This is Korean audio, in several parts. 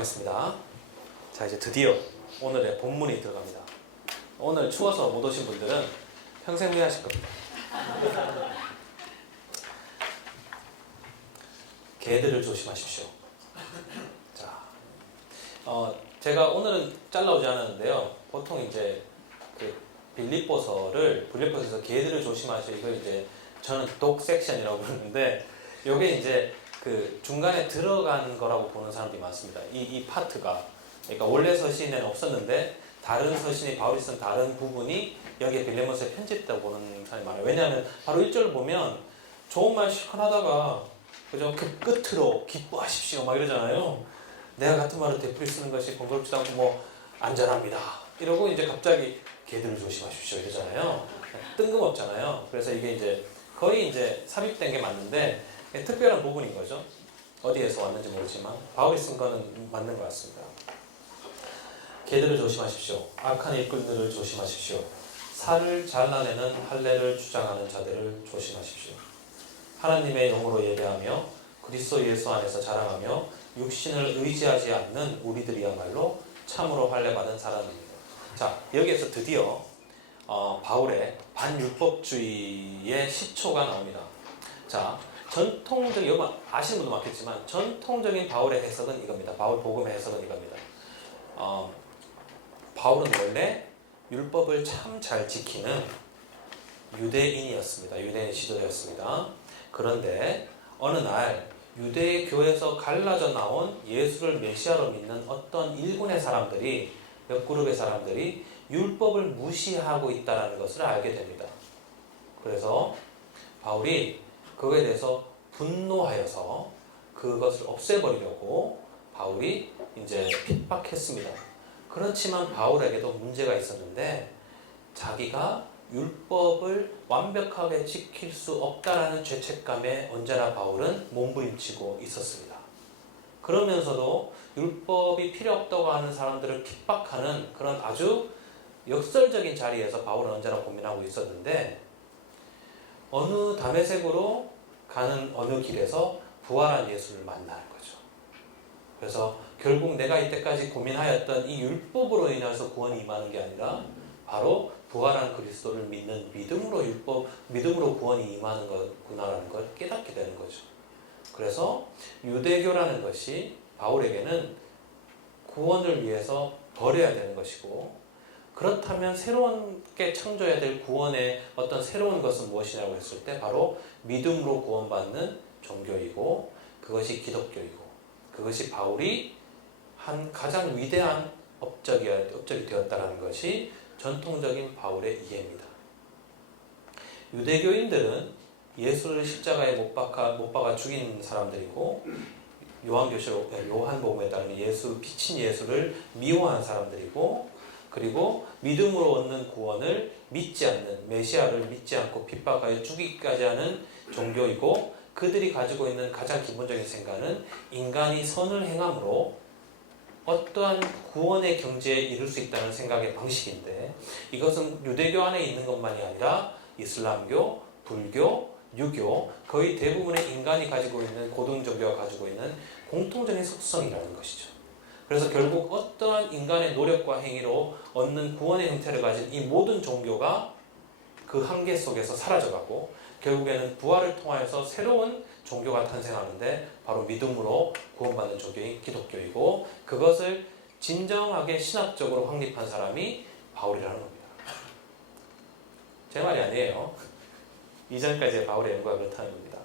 시작하겠습니다. 자, 이제 드디어 오늘의 본문이 들어갑니다. 오늘 추워서 못 오신 분들은 평생 후회하실 겁니다. 개들을 조심하십시오. 자, 제가 오늘은 잘라오지 않았는데요. 보통 이제 그 빌립보서에서 개들을 조심하시오. 이걸 이제 저는 독 섹션이라고 부르는데, 요게 이제 그 중간에 들어간 거라고 보는 사람들이 많습니다. 이 파트가. 그러니까 원래 서신에는 없었는데, 다른 서신이 바울이 쓴 다른 부분이 여기에 빌레몬서에 편집됐다고 보는 사람이 많아요. 왜냐하면 바로 1절을 보면 좋은 말 시원하다가 그죠? 그 끝으로 기뻐하십시오 막 이러잖아요. 내가 같은 말을 되풀이 쓰는 것이 번거롭지도 않고 뭐 안전합니다 이러고 이제 갑자기 개들을 조심하십시오 이러잖아요. 뜬금없잖아요. 그래서 이게 이제 거의 이제 삽입된 게 맞는데 특별한 부분인 거죠. 어디에서 왔는지 모르지만 바울이 쓴 거는 맞는 것 같습니다. 개들을 조심하십시오. 악한 일꾼들을 조심하십시오. 살을 잘라내는 할례를 주장하는 자들을 조심하십시오. 하나님의 영으로 예배하며 그리스도 예수 안에서 자랑하며 육신을 의지하지 않는 우리들이야말로 참으로 할례받은 사람입니다. 자, 여기에서 드디어 바울의 반율법주의의 시초가 나옵니다. 자, 전통적인, 여러분 아시는 분도 많겠지만 전통적인 바울의 해석은 이겁니다. 바울 복음의 해석은 이겁니다. 바울은 원래 율법을 참 잘 지키는 유대인이었습니다. 유대인 지도자였습니다. 그런데 어느 날 유대교에서 갈라져 나온 예수를 메시아로 믿는 어떤 일군의 사람들이, 몇 그룹의 사람들이 율법을 무시하고 있다는 것을 알게 됩니다. 그래서 바울이 그거에 대해서 분노하여서 그것을 없애버리려고 바울이 이제 핍박했습니다. 그렇지만 바울에게도 문제가 있었는데, 자기가 율법을 완벽하게 지킬 수 없다라는 죄책감에 언제나 바울은 몸부림치고 있었습니다. 그러면서도 율법이 필요 없다고 하는 사람들을 핍박하는 그런 아주 역설적인 자리에서 바울은 언제나 고민하고 있었는데, 어느 다메섹으로 가는 어느 길에서 부활한 예수를 만나는 거죠. 그래서 결국 내가 이때까지 고민하였던 이 율법으로 인해서 구원이 임하는 게 아니라 바로 부활한 그리스도를 믿는 믿음으로 구원이 임하는 거구나라는 걸 깨닫게 되는 거죠. 그래서 유대교라는 것이 바울에게는 구원을 위해서 버려야 되는 것이고, 그렇다면 새롭게 창조해야 될 구원의 어떤 새로운 것은 무엇이냐고 했을 때 바로 믿음으로 구원받는 종교이고, 그것이 기독교이고, 그것이 바울이 한 가장 위대한 업적이 되었다는 것이 전통적인 바울의 이해입니다. 유대교인들은 예수를 십자가에 못 박아 죽인 사람들이고, 요한복음에 따르면 비친 예수를 미워한 사람들이고, 그리고 믿음으로 얻는 구원을 믿지 않는, 메시아를 믿지 않고 핍박하여 죽이기까지 하는 종교이고, 그들이 가지고 있는 가장 기본적인 생각은 인간이 선을 행함으로 어떠한 구원의 경지에 이를 수 있다는 생각의 방식인데, 이것은 유대교 안에 있는 것만이 아니라 이슬람교, 불교, 유교, 거의 대부분의 인간이 가지고 있는, 고등 종교가 가지고 있는 공통적인 속성이라는 것이죠. 그래서 결국 어떠한 인간의 노력과 행위로 얻는 구원의 형태를 가진 이 모든 종교가 그 한계 속에서 사라져가고, 결국에는 부활을 통하여서 새로운 종교가 탄생하는데 바로 믿음으로 구원받는 종교인 기독교이고, 그것을 진정하게 신학적으로 확립한 사람이 바울이라는 겁니다. 제 말이 아니에요. 이전까지의 바울의 연구가 그렇다는 겁니다.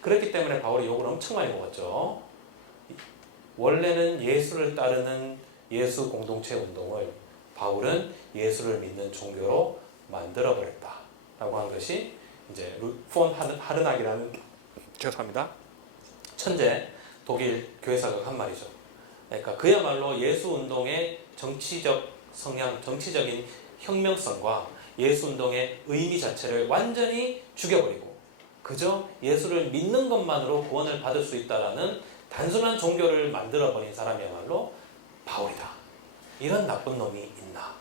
그렇기 때문에 바울이 욕을 엄청 많이 먹었죠. 원래는 예수를 따르는 예수 공동체 운동을 바울은 예수를 믿는 종교로 만들어버렸다라고 한 것이 이제 폰 하르낙이라는, 죄송합니다, 천재 독일 교회사가 한 말이죠. 그러니까 그야말로 예수 운동의 정치적 성향, 정치적인 혁명성과 예수 운동의 의미 자체를 완전히 죽여버리고 그저 예수를 믿는 것만으로 구원을 받을 수 있다라는 단순한 종교를 만들어버린 사람이야말로 바울이다. 이런 나쁜 놈이 있나?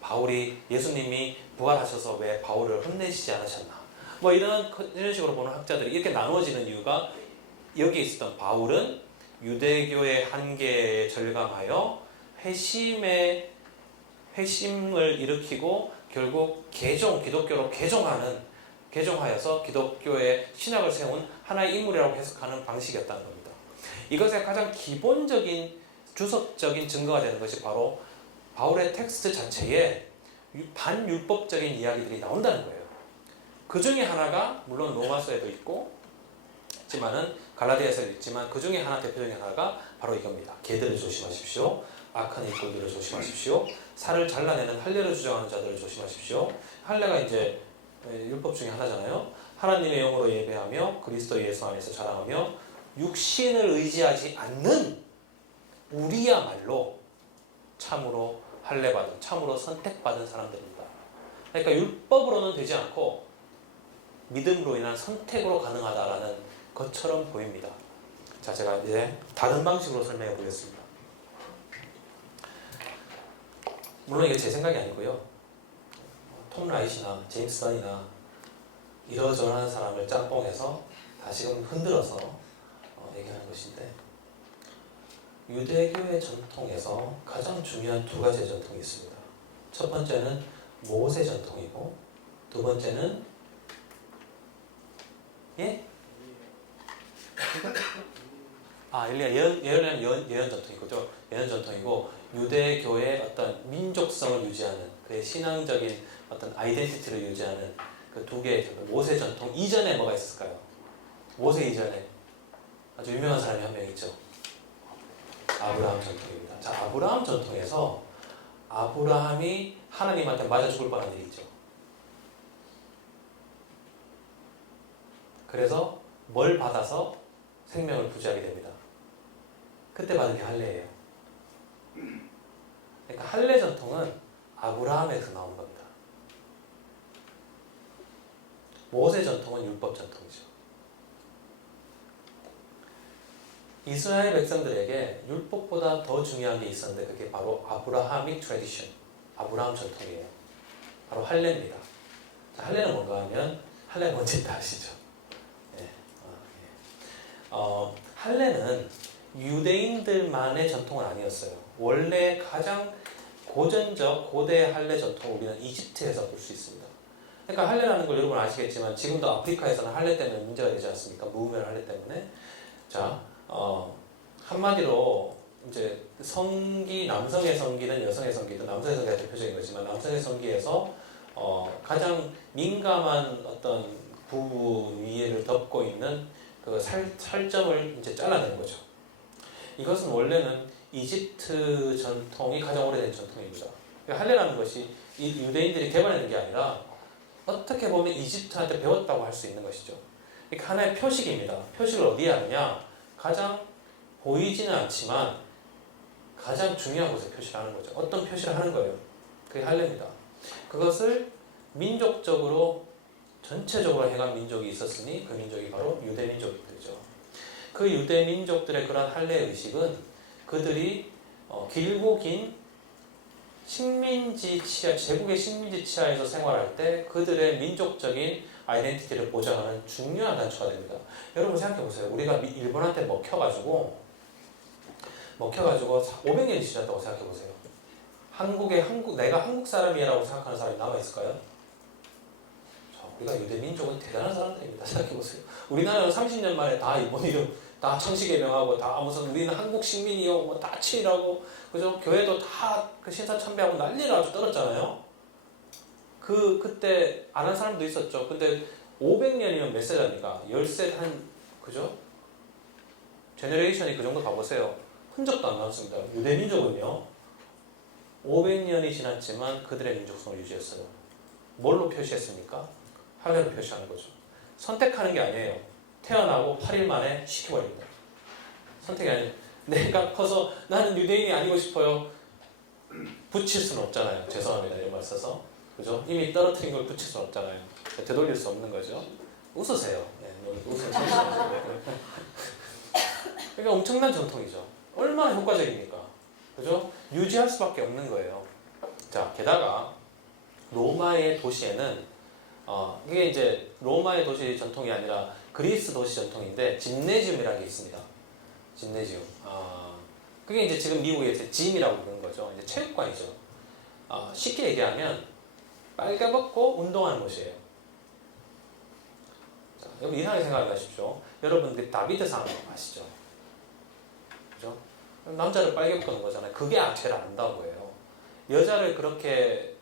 바울이, 예수님이 부활하셔서 왜 바울을 혼내시지 않으셨나? 뭐 이런 식으로 보는 학자들이 이렇게 나누어지는 이유가, 여기에 있었던 바울은 유대교의 한계에 절감하여 회심을 일으키고 결국 기독교로 개종하여서 기독교의 신학을 세운 하나의 인물이라고 해석하는 방식이었다는 겁니다. 이것의 가장 기본적인 주석적인 증거가 되는 것이 바로 바울의 텍스트 자체에 반율법적인 이야기들이 나온다는 거예요. 그 중에 하나가 물론 로마서에도 있지만은 갈라디아서에도 있지만 그 중에 하나 대표적인 하나가 바로 이겁니다. 개들을 조심하십시오. 악한 일꾼들을 조심하십시오. 살을 잘라내는 할례를 주장하는 자들을 조심하십시오. 할례가 이제 율법 중에 하나잖아요. 하나님의 영으로 예배하며 그리스도 예수 안에서 자랑하며 육신을 의지하지 않는 우리야말로 참으로 할례받은, 참으로 선택받은 사람들입니다. 그러니까 율법으로는 되지 않고 믿음으로 인한 선택으로 가능하다라는 것처럼 보입니다. 자, 제가 이제 다른 방식으로 설명해 보겠습니다. 물론 이게 제 생각이 아니고요. 톰 라이트나 제임스 던이나 이러저러한 사람을 짬뽕해서 다시금 흔들어서 얘기하는 것인데, 유대교의 전통에서 가장 중요한 두 가지의 전통이 있습니다. 첫 번째는 모세 전통이고, 두 번째는 예언 전통이죠. 예언 전통이고, 유대교의 어떤 민족성을 유지하는, 그의 신앙적인 어떤 아이덴티티를 유지하는 그 두 개의 전통. 모세 전통 이전에 뭐가 있을까요? 모세 이전에 아주 유명한 사람이 한 명 있죠. 아브라함 전통입니다. 자, 아브라함 전통에서 아브라함이 하나님한테 맞아 죽을 뻔한 일이 있죠. 그래서 뭘 받아서 생명을 부지하게 됩니다. 그때 받은 게 할례예요. 그러니까 할례 전통은 아브라함에서 나온 겁니다. 모세 전통은 율법 전통이죠. 이스라엘 백성들에게 율법보다 더 중요한 게 있었는데 그게 바로 아브라하믹 트래디션, 아브라함 전통이에요. 바로 할례입니다. 자, 할례는 뭔가 하면 할례 뭔지 다 아시죠? 네. 할례는 유대인들만의 전통은 아니었어요. 원래 가장 고전적 고대 할례 전통을 우리는 이집트에서 볼 수 있습니다. 그러니까 할례라는 걸 여러분 아시겠지만 지금도 아프리카에서는 할례 때문에 문제가 되지 않습니까? 무분별 할례 때문에. 자, 한마디로 이제 성기, 남성의 성기든 여성의 성기든, 남성의 성기가 대표적인 거지만 남성의 성기에서 가장 민감한 어떤 부분 위에를 덮고 있는 그 살점을 이제 잘라내는 거죠. 이것은 원래는 이집트 전통이 가장 오래된 전통입니다. 할례라는 것이 이 유대인들이 개발해낸 게 아니라 어떻게 보면 이집트한테 배웠다고 할 수 있는 것이죠. 그러니까 하나의 표식입니다. 표식을 어디에 하느냐? 가장 보이지는 않지만 가장 중요한 곳에 표시를 하는 거죠. 어떤 표시를 하는 거예요? 그게 할례입니다. 그것을 민족적으로 전체적으로 해간 민족이 있었으니 그 민족이 바로 유대 민족들이죠. 그 유대 민족들의 그런 할례 의식은 그들이 길고 긴 식민지 치하, 제국의 식민지 치하에서 생활할 때 그들의 민족적인 아이덴티티를 보장하는 중요한 단초가 됩니다. 여러분 생각해 보세요. 우리가 일본한테 먹혀가지고 500년이 지났다고 생각해 보세요. 내가 한국 사람이라고 생각하는 사람이 남아 있을까요? 우리가 유대 민족은 대단한 사람들입니다. 생각해 보세요. 우리나라는 30년 만에 다 일본 이름 다 청시개명하고 다 무슨 우리는 한국 식민이요 뭐 다 친일하고 그죠? 교회도 다 그 신사참배하고 난리를 아주 떨었잖아요. 그때 안 한 사람도 있었죠. 근데 500년이면 몇 세입니까? 10세 그죠? 제너레이션이 그 정도 가보세요. 흔적도 안 남습니다. 유대 민족은요 500년이 지났지만 그들의 민족성을 유지했어요. 뭘로 표시했습니까? 할례로 표시하는 거죠. 선택하는 게 아니에요. 태어나고 8일 만에 시켜버립니다. 선택이 아니에요. 내가 커서 나는 유대인이 아니고 싶어요. 붙일 수는 없잖아요. 죄송합니다. 이런 말 써서. 그죠? 이미 떨어뜨린 걸 붙일 수는 없잖아요. 되돌릴 수 없는 거죠. 웃으세요. 네, 웃으세요. 그러니까 엄청난 전통이죠. 얼마나 효과적입니까? 그죠? 유지할 수밖에 없는 거예요. 자, 게다가 로마의 도시에는 이게 이제 로마의 도시 전통이 아니라 그리스 도시 전통인데 짐네지움이라는 게 있습니다. 짐네지움. 그게 이제 지금 미국에서 짐이라고 부르는 거죠. 이제 체육관이죠. 쉽게 얘기하면 빨개벗고 운동하는 곳이에요. 자, 여러분 이상하게 생각하지 마십시오. 여러분 그 다비드 상황 아시죠? 그죠? 남자를 빨개벗고 하는 거잖아요. 그게 제일 아름다운 거예요. 여자를 그렇게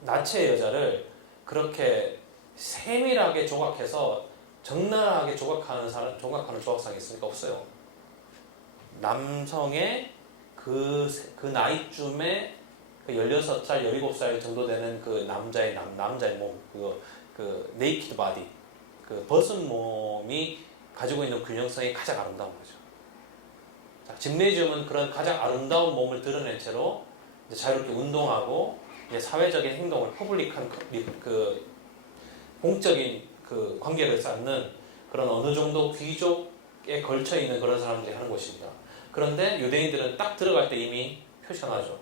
나체의 여자를 그렇게 세밀하게 조각해서 적나라하게 조각하는 조각상이 있으니까 없어요. 남성의 그 나이쯤에 그 16살, 17살 정도 되는 그 남자의 몸, 그 네이키드 바디, 그 벗은 몸이 가지고 있는 균형성이 가장 아름다운 거죠. 자, 짐네지움은 그런 가장 아름다운 몸을 드러낸 채로 이제 자유롭게 운동하고 이제 사회적인 행동을 퍼블릭한 그 공적인 그 관계를 쌓는 그런 어느 정도 귀족에 걸쳐 있는 그런 사람들이 하는 곳입니다. 그런데 유대인들은 딱 들어갈 때 이미 표시가 나죠.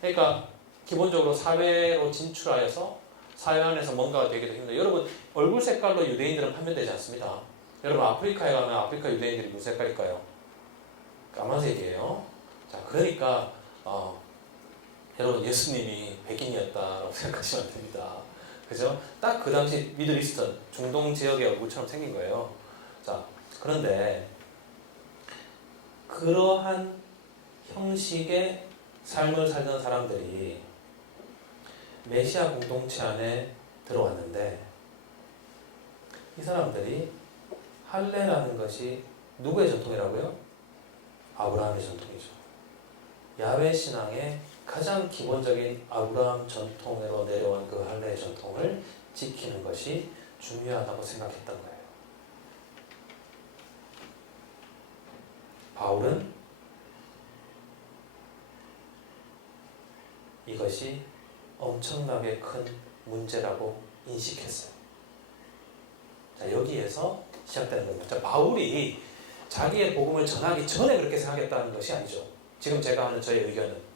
그러니까 기본적으로 사회로 진출하여서 사회 안에서 뭔가가 되기도 힘들어요. 여러분 얼굴 색깔로 유대인들은 판별되지 않습니다. 여러분 아프리카에 가면 아프리카 유대인들이 무슨 색깔일까요? 까만색이에요. 자, 그러니까 여러분 예수님이 백인이었다라고 생각하시면 안 됩니다. 그죠? 딱 그 당시 미들 이스턴 중동 지역의 얼굴처럼 생긴 거예요. 자, 그런데 그러한 형식의 삶을 살던 사람들이 메시아 공동체 안에 들어왔는데 이 사람들이 할례라는 것이 누구의 전통이라고요? 아브라함의 전통이죠. 야훼 신앙의 가장 기본적인 아브라함 전통으로 내려온 그 할례의 전통을 지키는 것이 중요하다고 생각했던 거예요. 바울은 이것이 엄청나게 큰 문제라고 인식했어요. 자, 여기에서 시작되는 겁니다. 자, 바울이 자기의 복음을 전하기 전에 그렇게 생각했다는 것이 아니죠. 지금 제가 하는 저의 의견은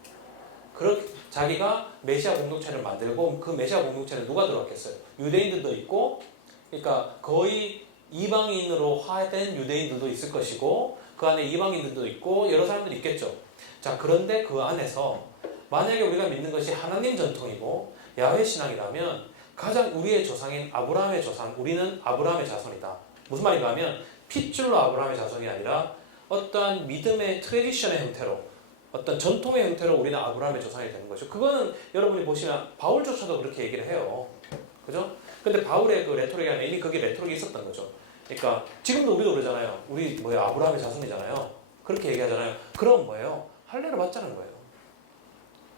자기가 메시아 공동체를 만들고 그 메시아 공동체는 누가 들어왔겠어요? 유대인들도 있고, 그러니까 거의 이방인으로 화된 유대인들도 있을 것이고 그 안에 이방인들도 있고 여러 사람들이 있겠죠. 자, 그런데 그 안에서 만약에 우리가 믿는 것이 하나님 전통이고 야훼 신앙이라면 가장 우리의 조상인 아브라함의 조상, 우리는 아브라함의 자손이다. 무슨 말인가 하면 핏줄로 아브라함의 자손이 아니라 어떠한 믿음의 트레디션의 형태로 어떤 전통의 형태로 우리는 아브라함의 조상이 되는 거죠. 그거는 여러분이 보시면 바울조차도 그렇게 얘기를 해요. 그죠? 근데 바울의 그 레토릭이 아니라 이미 그게 레토릭이 있었던 거죠. 그러니까 지금도 우리도 그러잖아요. 우리 뭐예요? 아브라함의 자손이잖아요. 그렇게 얘기하잖아요. 그럼 뭐예요? 할례를 받자는 거예요.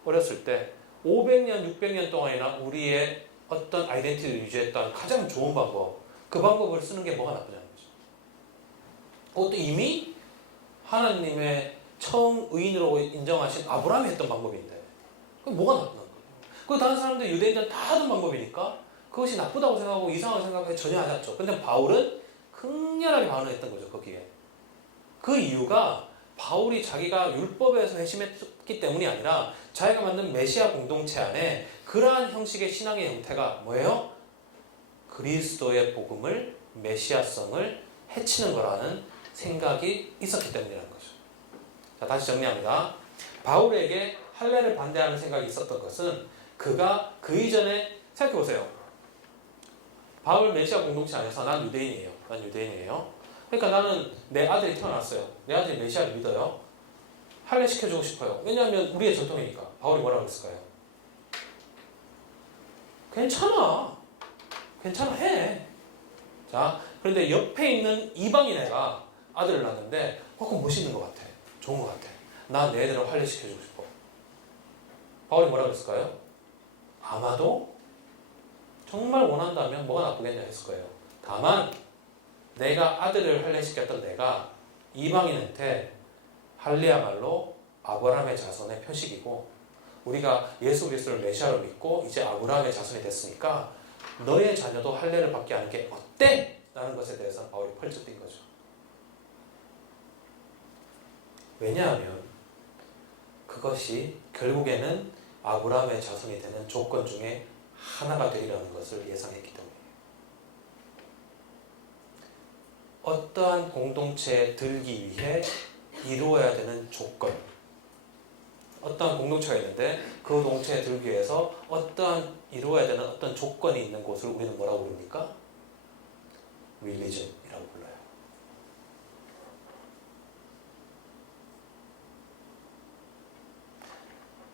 어렸을 때 500년, 600년 동안이나 우리의 어떤 아이덴티티를 유지했던 가장 좋은 방법, 그 방법을 쓰는 게 뭐가 나쁘냐는 거죠. 그것도 이미 하나님의 처음 의인으로 인정하신 아브라함이 했던 방법인데 그게 뭐가 나쁘다는 거예요. 그 다른 사람들 유대인들은 다 하던 방법이니까 그것이 나쁘다고 생각하고 이상하게 생각하고 전혀 하지 않죠. 근데 바울은 극렬하게 반응했던 거죠. 거기에. 그 이유가 바울이 자기가 율법에서 회심했기 때문이 아니라 자기가 만든 메시아 공동체 안에 그러한 형식의 신앙의 형태가 뭐예요? 그리스도의 복음을, 메시아성을 해치는 거라는 생각이 있었기 때문이라는 거죠. 자, 다시 정리합니다. 바울에게 할례를 반대하는 생각이 있었던 것은 그가 그 이전에 생각해보세요. 바울 메시아 공동체 안에서 난 유대인이에요. 그러니까 나는 내 아들이 태어났어요. 내 아들이 메시아를 믿어요. 할례 시켜주고 싶어요. 왜냐하면 우리의 전통이니까. 바울이 뭐라고 했을까요? 괜찮아 해. 자, 그런데 옆에 있는 이방인 애가 아들을 낳는데 그건 멋있는 것 같아. 좋은 것 같아. 나 내 애들을 할례 시켜주고 싶어. 바울이 뭐라고 했을까요? 아마도 정말 원한다면 뭐가 나쁘겠냐 했을 거예요. 다만 내가 아들을 할례시켰던 내가 이방인한테 할례야말로 아브라함의 자손의 표식이고 우리가 예수 그리스도를 메시아로 믿고 이제 아브라함의 자손이 됐으니까 너의 자녀도 할례를 받게 하는 게 어때? 라는 것에 대해서 바울이 펄쩍 뛴 거죠. 왜냐하면 그것이 결국에는 아브라함의 자손이 되는 조건 중에 하나가 되리라는 것을 예상했기 때문이에요. 어떠한 공동체에 들기 위해 이루어야 되는 조건. 어떠한 공동체가 있는데 그 공동체에 들기 위해서 어떠한 이루어야 되는 어떤 조건이 있는 곳을 우리는 뭐라고 부릅니까? religion이라고 불러요.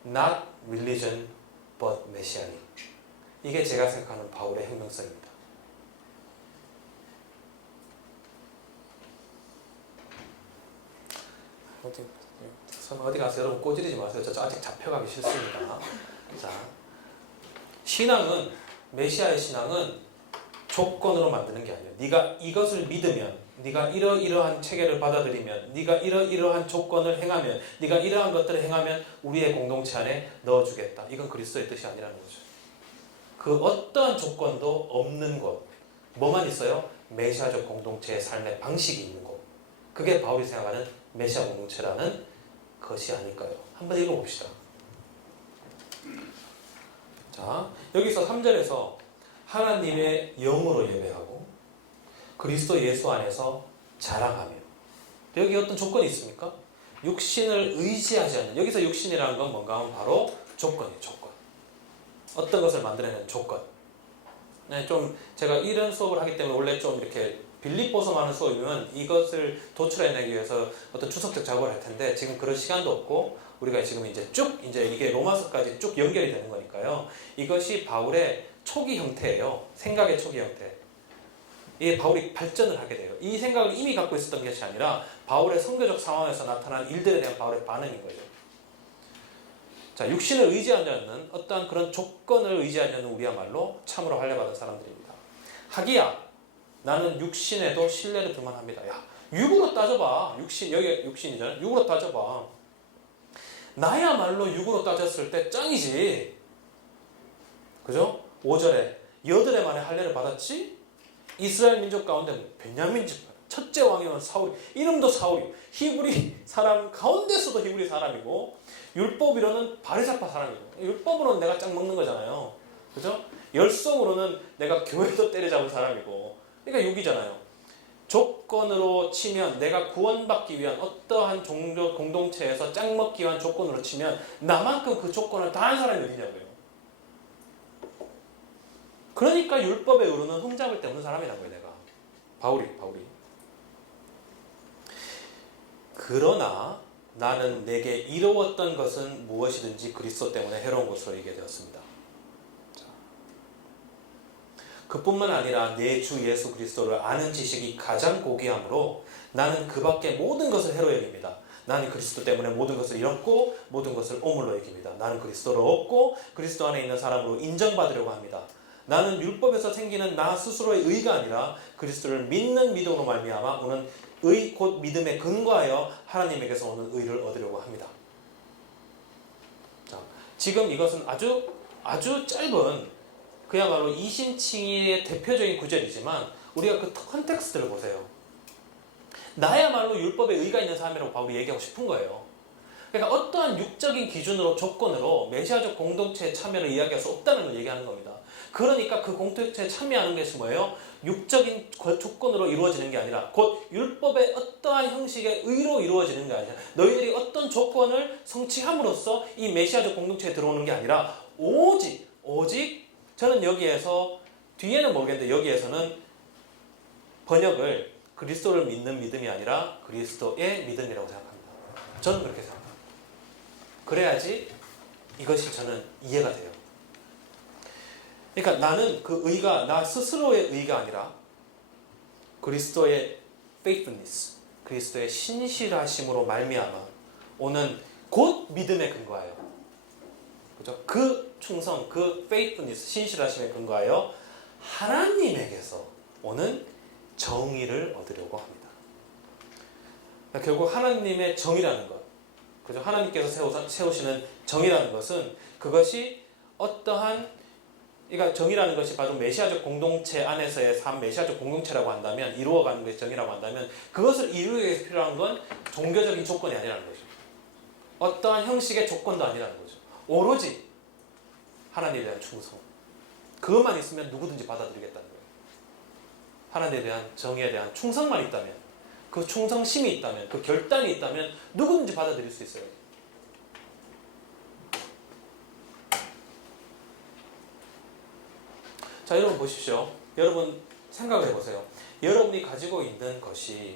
Not religion, but messianic. 이게 제가 생각하는 바울의 혁명성입니다. 어디 가서 여러분 꼬지르지 마세요. 저 아직 잡혀가기 싫습니다. 자, 신앙은, 메시아의 신앙은 조건으로 만드는 게 아니에요. 네가 이것을 믿으면, 네가 이러이러한 체계를 받아들이면, 네가 이러이러한 조건을 행하면, 네가 이러한 것들을 행하면 우리의 공동체 안에 넣어주겠다. 이건 그리스도의 뜻이 아니라는 거죠. 그 어떠한 조건도 없는 곳. 뭐만 있어요? 메시아적 공동체의 삶의 방식이 있는 곳. 그게 바울이 생각하는 메시아 공동체라는 것이 아닐까요? 한번 읽어봅시다. 자, 여기서 3절에서 하나님의 영으로 예배하고 그리스도 예수 안에서 자랑하며. 여기 어떤 조건이 있습니까? 육신을 의지하지 않는. 여기서 육신이라는 건 뭔가 하면 바로 조건이에요. 조건. 어떤 것을 만들어내는 조건. 네, 좀 제가 이런 수업을 하기 때문에 원래 좀 이렇게 빌립보서 하는 수업이면 이것을 도출해내기 위해서 어떤 추석적 작업을 할 텐데 지금 그런 시간도 없고 우리가 지금 이제 이게 로마서까지 쭉 연결이 되는 거니까요. 이것이 바울의 초기 형태예요. 생각의 초기 형태. 이게 바울이 발전을 하게 돼요. 이 생각을 이미 갖고 있었던 것이 아니라 바울의 선교적 상황에서 나타난 일들에 대한 바울의 반응인 거죠. 자, 육신을 의지하지 않는 어떠한 그런 조건을 의지하지 않는 우리야말로 참으로 할례받은 사람들입니다. 하기야 나는 육신에도 신뢰를 두만 합니다. 야, 육으로 따져봐. 여기 육신이잖아요. 육으로 따져봐. 나야말로 육으로 따졌을 때 짱이지. 그죠? 5절에 여드레 만에 할례를 받았지? 이스라엘 민족 가운데 베냐민 집 첫째 왕이면 사울, 이름도 사울이고 히브리 사람 가운데서도 히브리 사람이고 율법이로는 바리새파 사람이고 율법으로는 내가 짱 먹는 거잖아요. 그죠? 열성으로는 내가 교회도 때려잡은 사람이고 그러니까 욕이잖아요. 조건으로 치면 내가 구원받기 위한 어떠한 종교 공동체에서 짱 먹기 위한 조건으로 치면 나만큼 그 조건을 다한 사람이 어디냐고요. 그러니까 율법의 의로는 흠잡을 데 없는 사람이란 거예요. 내가 바울이. 그러나 나는 내게 이루었던 것은 무엇이든지 그리스도 때문에 해로운 것으로 얘기해 되었습니다. 그뿐만 아니라 내 주 예수 그리스도를 아는 지식이 가장 고귀하므로 나는 그 밖에 모든 것을 해로 여깁니다. 나는 그리스도 때문에 모든 것을 잃었고 모든 것을 오물로 여깁니다. 나는 그리스도를 얻고 그리스도 안에 있는 사람으로 인정받으려고 합니다. 나는 율법에서 생기는 나 스스로의 의가 아니라 그리스도를 믿는 믿음으로 말미암아 오는 의 곧 믿음에 근거하여 하나님에게서 오는 의를 얻으려고 합니다. 자, 지금 이것은 아주 짧은 그야말로 이신칭의의 대표적인 구절이지만 우리가 그 컨텍스트를 보세요. 나야말로 율법에 의가 있는 사람이라고 바울이 얘기하고 싶은 거예요. 그러니까 어떠한 육적인 기준으로 조건으로 메시아적 공동체에 참여를 이야기할 수 없다는 걸 얘기하는 겁니다. 그러니까 그 공동체에 참여하는 것이 뭐예요? 육적인 조건으로 이루어지는 게 아니라 곧 율법의 어떠한 형식의 의로 이루어지는 게 아니라 너희들이 어떤 조건을 성취함으로써 이 메시아적 공동체에 들어오는 게 아니라 오직 저는 여기에서 뒤에는 모르겠는데 여기에서는 번역을 그리스도를 믿는 믿음이 아니라 그리스도의 믿음이라고 생각합니다. 저는 그렇게 생각합니다. 그래야지 이것이 저는 이해가 돼요. 그러니까 나는 그 의가 나 스스로의 의가 아니라 그리스도의 faithfulness, 그리스도의 신실하심으로 말미암아 오는 곧 믿음에 근거하여, 그죠? 그 충성, 그 faithfulness, 신실하심에 근거하여 하나님에게서 오는 정의를 얻으려고 합니다. 그러니까 결국 하나님의 정의라는 것, 그죠? 하나님께서 세우시는 정의라는 것은 그것이 어떠한 그러니까 정의라는 것이 바로 메시아적 공동체 안에서의 삶, 메시아적 공동체라고 한다면 이루어가는 것이 정의라고 한다면 그것을 이루기 위해서 필요한 건 종교적인 조건이 아니라는 거죠. 어떠한 형식의 조건도 아니라는 거죠. 오로지 하나님에 대한 충성. 그것만 있으면 누구든지 받아들이겠다는 거예요. 하나님에 대한 정의에 대한 충성만 있다면, 그 충성심이 있다면, 그 결단이 있다면 누구든지 받아들일 수 있어요. 자, 여러분 보십시오. 여러분 생각을 해보세요. 여러분이 가지고 있는 것이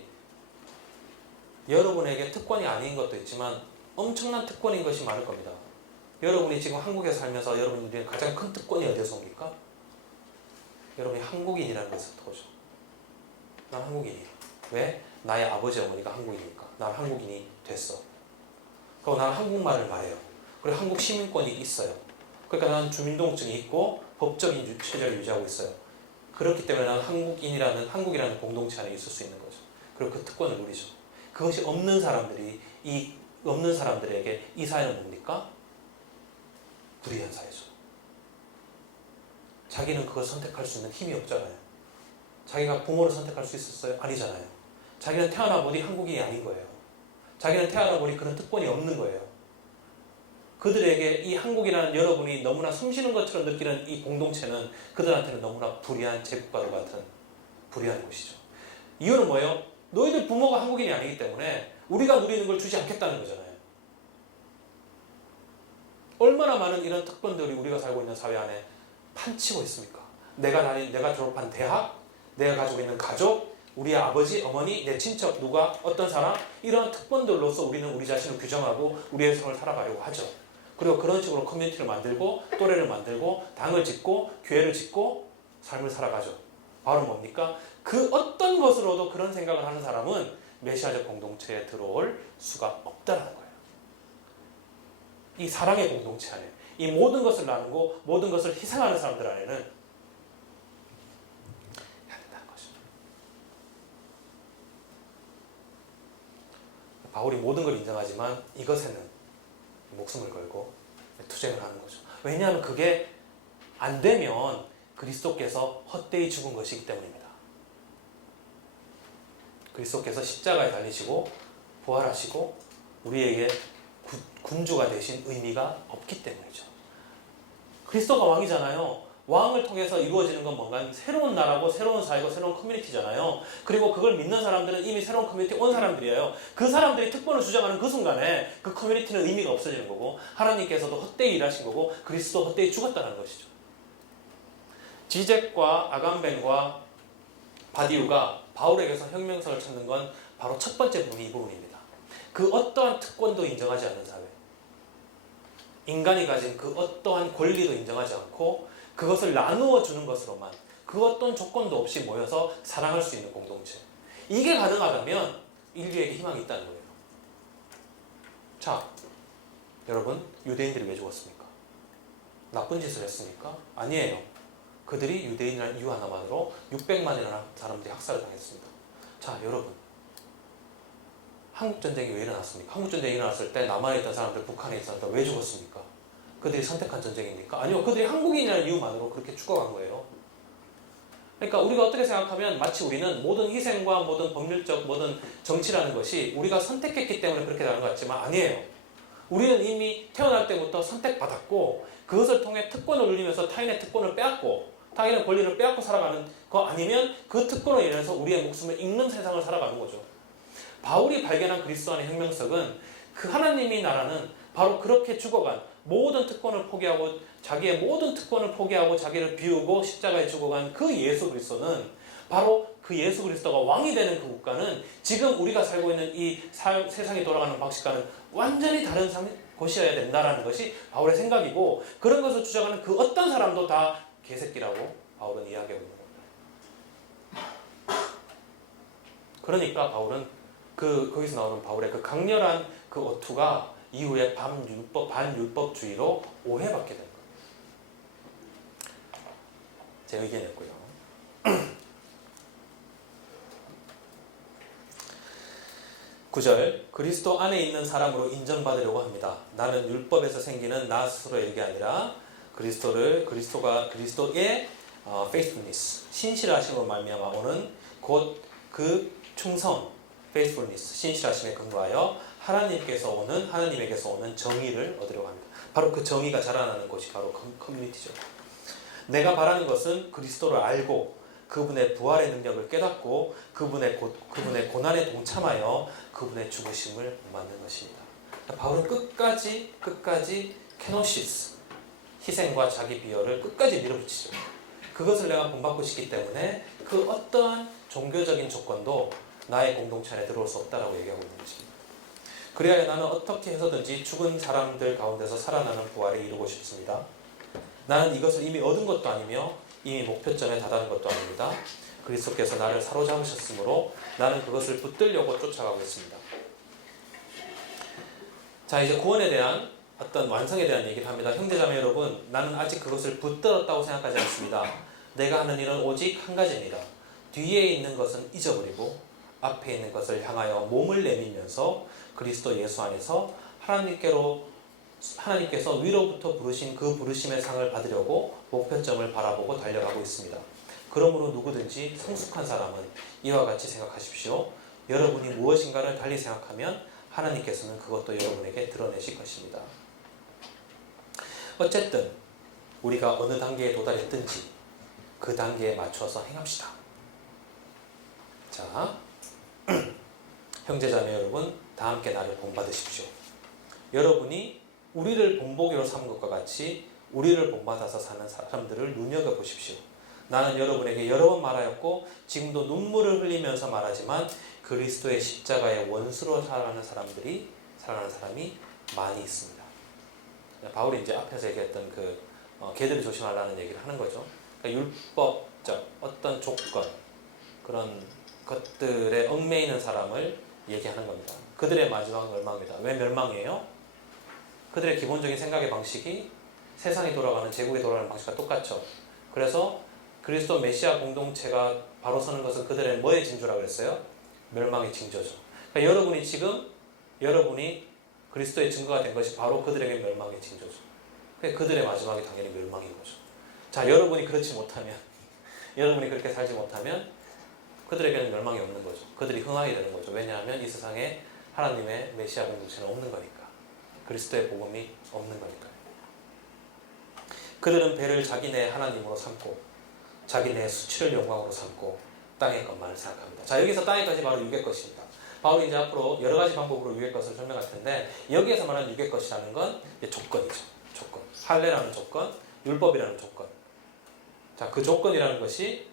여러분에게 특권이 아닌 것도 있지만 엄청난 특권인 것이 많을 겁니다. 여러분이 지금 한국에 살면서 여러분들이 가장 큰 특권이 어디서 옵니까? 여러분이 한국인이라는 것을 보죠. 난 한국인이야. 왜? 나의 아버지 어머니가 한국이니까. 난 한국인이 됐어. 그리고 나는 한국말을 말해요. 그리고 한국 시민권이 있어요. 그러니까 나는 주민등록증이 있고 법적인 체제를 유지하고 있어요. 그렇기 때문에 나는 한국이라는 공동체 안에 있을 수 있는 거죠. 그리고 그 특권을 누리죠. 그것이 없는 사람들에게 이 사회는 뭡니까? 불의한 사회죠. 자기는 그걸 선택할 수 있는 힘이 없잖아요. 자기가 부모를 선택할 수 있었어요? 아니잖아요. 자기는 태어나 보니 한국인이 아닌 거예요. 자기는 태어나 보니 그런 특권이 없는 거예요. 그들에게 이 한국이라는 여러분이 너무나 숨쉬는 것처럼 느끼는 이 공동체는 그들한테는 너무나 불의한 제국과도 같은 불의한 곳이죠. 이유는 뭐예요? 너희들 부모가 한국인이 아니기 때문에 우리가 누리는 걸 주지 않겠다는 거잖아요. 얼마나 많은 이런 특권들이 우리가 살고 있는 사회 안에 판치고 있습니까? 내가 졸업한 대학, 내가 가지고 있는 가족, 우리의 아버지, 어머니, 내 친척, 누가, 어떤 사람, 이런 특권들로서 우리는 우리 자신을 규정하고 우리의 삶을 살아가려고 하죠. 그리고 그런 식으로 커뮤니티를 만들고 또래를 만들고 당을 짓고 교회를 짓고 삶을 살아가죠. 바로 뭡니까? 그 어떤 것으로도 그런 생각을 하는 사람은 메시아적 공동체에 들어올 수가 없다는 거예요. 이 사랑의 공동체 안에, 이 모든 것을 나누고 모든 것을 희생하는 사람들 안에는 해야 된다는 것이죠. 바울이 모든 걸 인정하지만 이것에는 목숨을 걸고 투쟁을 하는 거죠. 왜냐하면 그게 안 되면 그리스도께서 헛되이 죽은 것이기 때문입니다. 그리스도께서 십자가에 달리시고 부활하시고 우리에게 군주가 되신 의미가 없기 때문이죠. 그리스도가 왕이잖아요. 왕을 통해서 이루어지는 건 뭔가 새로운 나라고 새로운 사회고 새로운 커뮤니티잖아요. 그리고 그걸 믿는 사람들은 이미 새로운 커뮤니티 온 사람들이에요. 그 사람들이 특권을 주장하는 그 순간에 그 커뮤니티는 의미가 없어지는 거고 하나님께서도 헛되이 일하신 거고 그리스도 헛되이 죽었다는 것이죠. 지젝과 아간벤과 바디우가 바울에게서 혁명성을 찾는 건 바로 첫 번째 부분이 이 부분입니다. 그 어떠한 특권도 인정하지 않는 사회, 인간이 가진 그 어떠한 권리도 인정하지 않고 그것을 나누어 주는 것으로만 그 어떤 조건도 없이 모여서 사랑할 수 있는 공동체, 이게 가능하다면 인류에게 희망이 있다는 거예요. 자, 여러분, 유대인들이 왜 죽었습니까? 나쁜 짓을 했습니까? 아니에요. 그들이 유대인이라는 이유 하나만으로 600만이라는 사람들이 학살을 당했습니다. 자, 여러분, 한국전쟁이 왜 일어났습니까? 한국전쟁이 일어났을 때 남한에 있던 사람들, 북한에 있던 사람들 왜 죽었습니까? 그들이 선택한 전쟁입니까? 아니요. 그들이 한국인이라는 이유만으로 그렇게 죽어간 거예요. 그러니까 우리가 어떻게 생각하면 마치 우리는 모든 희생과 모든 법률적 모든 정치라는 것이 우리가 선택했기 때문에 그렇게 되는 것 같지만 아니에요. 우리는 이미 태어날 때부터 선택받았고 그것을 통해 특권을 누리면서 타인의 특권을 빼앗고 타인의 권리를 빼앗고 살아가는 거 아니면 그 특권으로 인해서 우리의 목숨을 잃는 세상을 살아가는 거죠. 바울이 발견한 그리스도 안의 혁명석은 그 하나님의 나라는 바로 그렇게 죽어간 모든 특권을 포기하고 자기의 모든 특권을 포기하고 자기를 비우고 십자가에 죽어간 그 예수 그리스도는 바로 그 예수 그리스도가 왕이 되는 그 국가는 지금 우리가 살고 있는 이 세상이 돌아가는 방식과는 완전히 다른 곳이어야 된다라는 것이 바울의 생각이고 그런 것을 주장하는 그 어떤 사람도 다 개새끼라고 바울은 이야기하고 있는 겁니다. 그러니까 바울은 거기서 나오는 바울의 그 강렬한 그 어투가 이후에 반율법주의로 오해받게 된 겁니다. 제 의견이었고요. 9절, 그리스도 안에 있는 사람으로 인정받으려고 합니다. 나는 율법에서 생기는 나 스스로에게 아니라 그리스도가 그리스도의 faithfulness, 신실하심으로 말미암아 오는 곧 그 충성, faithfulness, 신실하심에 근거하여 하나님에게서 오는 정의를 얻으려고 합니다. 바로 그 정의가 자라나는 곳이 바로 커뮤니티죠. 내가 바라는 것은 그리스도를 알고 그분의 부활의 능력을 깨닫고 그분의 고난에 동참하여 그분의 죽으심을 받는 것입니다. 바울은 끝까지 케노시스, 희생과 자기 비열을 끝까지 밀어붙이죠. 그것을 내가 본받고 싶기 때문에 그 어떠한 종교적인 조건도 나의 공동체 안에 들어올 수 없다라고 얘기하고 있는 것입니다. 그래야 나는 어떻게 해서든지 죽은 사람들 가운데서 살아나는 부활을 이루고 싶습니다. 나는 이것을 이미 얻은 것도 아니며 이미 목표점에 다다른 것도 아닙니다. 그리스도께서 나를 사로잡으셨으므로 나는 그것을 붙들려고 쫓아가고 있습니다. 자, 이제 구원에 대한 어떤 완성에 대한 얘기를 합니다. 형제자매 여러분, 나는 아직 그것을 붙들었다고 생각하지 않습니다. 내가 하는 일은 오직 한 가지입니다. 뒤에 있는 것은 잊어버리고 앞에 있는 것을 향하여 몸을 내밀면서 그리스도 예수 안에서 하나님께서 위로부터 부르신 그 부르심의 상을 받으려고 목표점을 바라보고 달려가고 있습니다. 그러므로 누구든지 성숙한 사람은 이와 같이 생각하십시오. 여러분이 무엇인가를 달리 생각하면 하나님께서는 그것도 여러분에게 드러내실 것입니다. 어쨌든 우리가 어느 단계에 도달했든지 그 단계에 맞춰서 행합시다. 자, 형제자매 여러분, 다 함께 나를 본받으십시오. 여러분이 우리를 본보기로 삼은 것과 같이 우리를 본받아서 사는 사람들을 눈여겨보십시오. 나는 여러분에게 여러 번 말하였고 지금도 눈물을 흘리면서 말하지만 그리스도의 십자가의 원수로 살아가는 사람이 많이 있습니다. 바울이 이제 앞에서 얘기했던 개들을 조심하라는 얘기를 하는 거죠. 그러니까 율법적 어떤 조건, 그런 것들에 얽매이는 사람을 얘기하는 겁니다. 그들의 마지막은 멸망이다. 왜 멸망이에요? 그들의 기본적인 생각의 방식이 세상이 돌아가는, 제국이 돌아가는 방식과 똑같죠. 그래서 그리스도 메시아 공동체가 바로 서는 것은 그들의 뭐의 징조라고 그랬어요? 멸망의 징조죠. 그러니까 여러분이 그리스도의 증거가 된 것이 바로 그들에게 멸망의 징조죠. 그러니까 그들의 마지막이 당연히 멸망인 거죠. 자, 여러분이 그렇게 살지 못하면 그들에게는 멸망이 없는 거죠. 그들이 흥하게 되는 거죠. 왜냐하면 이 세상에 하나님의 메시아 공동체는 없는 거니까. 그리스도의 복음이 없는 거니까요. 그들은 배를 자기네 하나님으로 삼고 자기네 수치를 영광으로 삼고 땅의 것만을 생각합니다. 자, 여기서 땅의 것이 바로 육의 것입니다. 바울이 이제 앞으로 여러 가지 방법으로 육의 것을 설명할 텐데 여기에서 말하는 육의 것이라는 건 이제 조건이죠. 조건. 할례라는 조건, 율법이라는 조건. 자, 그 조건이라는 것이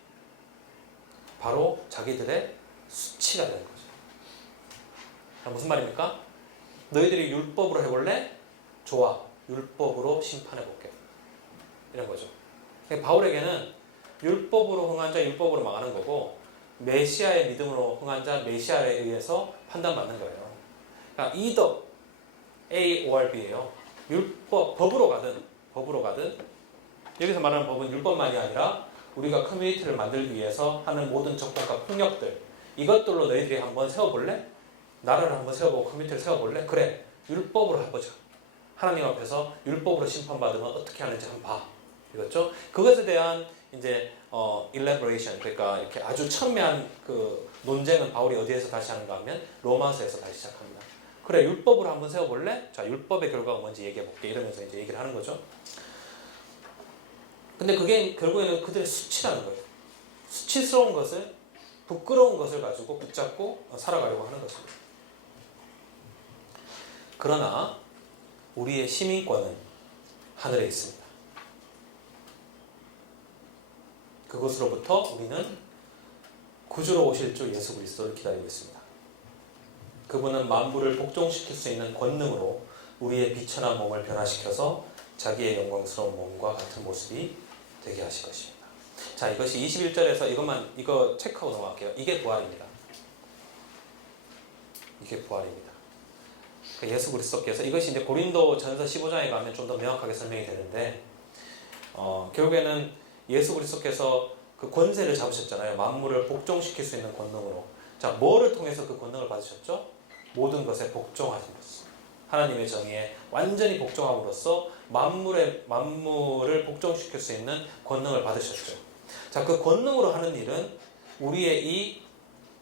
바로 자기들의 수치가 되는 거죠. 자, 무슨 말입니까? 너희들이 율법으로 해볼래? 좋아. 율법으로 심판해볼게. 이런 거죠. 그러니까 바울에게는 율법으로 흥한 자 율법으로 망하는 거고 메시아의 믿음으로 흥한 자 메시아에 의해서 판단받는 거예요. 그러니까 either A or B예요. 율법, 법으로 가든 여기서 말하는 법은 율법만이 아니라 우리가 커뮤니티를 만들기 위해서 하는 모든 접근과 폭력들, 이것들로 너희들이 한번 세워볼래? 나라를 한번 세워보고 커뮤니티를 세워볼래? 그래, 율법으로 해보자. 하나님 앞에서 율법으로 심판받으면 어떻게 하는지 한번 봐. 이거죠? 그것에 대한 이제 elaboration, 그러니까 이렇게 아주 첨예한 그 논쟁은 바울이 어디에서 다시 하는가 하면 로마서에서 다시 시작합니다. 그래, 율법으로 한번 세워볼래? 자, 율법의 결과가 뭔지 얘기해볼게. 이러면서 이제 얘기를 하는 거죠. 근데 그게 결국에는 그들의 수치라는 거예요. 수치스러운 것을, 부끄러운 것을 가지고 붙잡고 살아가려고 하는 것입니다. 그러나 우리의 시민권은 하늘에 있습니다. 그곳으로부터 우리는 구주로 오실 주 예수 그리스도를 기다리고 있습니다. 그분은 만물을 복종시킬 수 있는 권능으로 우리의 비천한 몸을 변화시켜서 자기의 영광스러운 몸과 같은 모습이 되게 하실 것입니다. 자, 이것이 21절에서 이거 체크하고 넘어갈게요. 이게 부활입니다. 이게 부활입니다. 그러니까 예수 그리스도께서, 이것이 이제 고린도 전서 15장에 가면 좀 더 명확하게 설명이 되는데 결국에는 예수 그리스도께서 그 권세를 잡으셨잖아요. 만물을 복종시킬 수 있는 권능으로. 자, 뭐를 통해서 그 권능을 받으셨죠? 모든 것에 복종하심으로써, 하나님의 정의에 완전히 복종함으로써 만물을 복종시킬 수 있는 권능을 받으셨죠. 자, 그 권능으로 하는 일은 우리의 이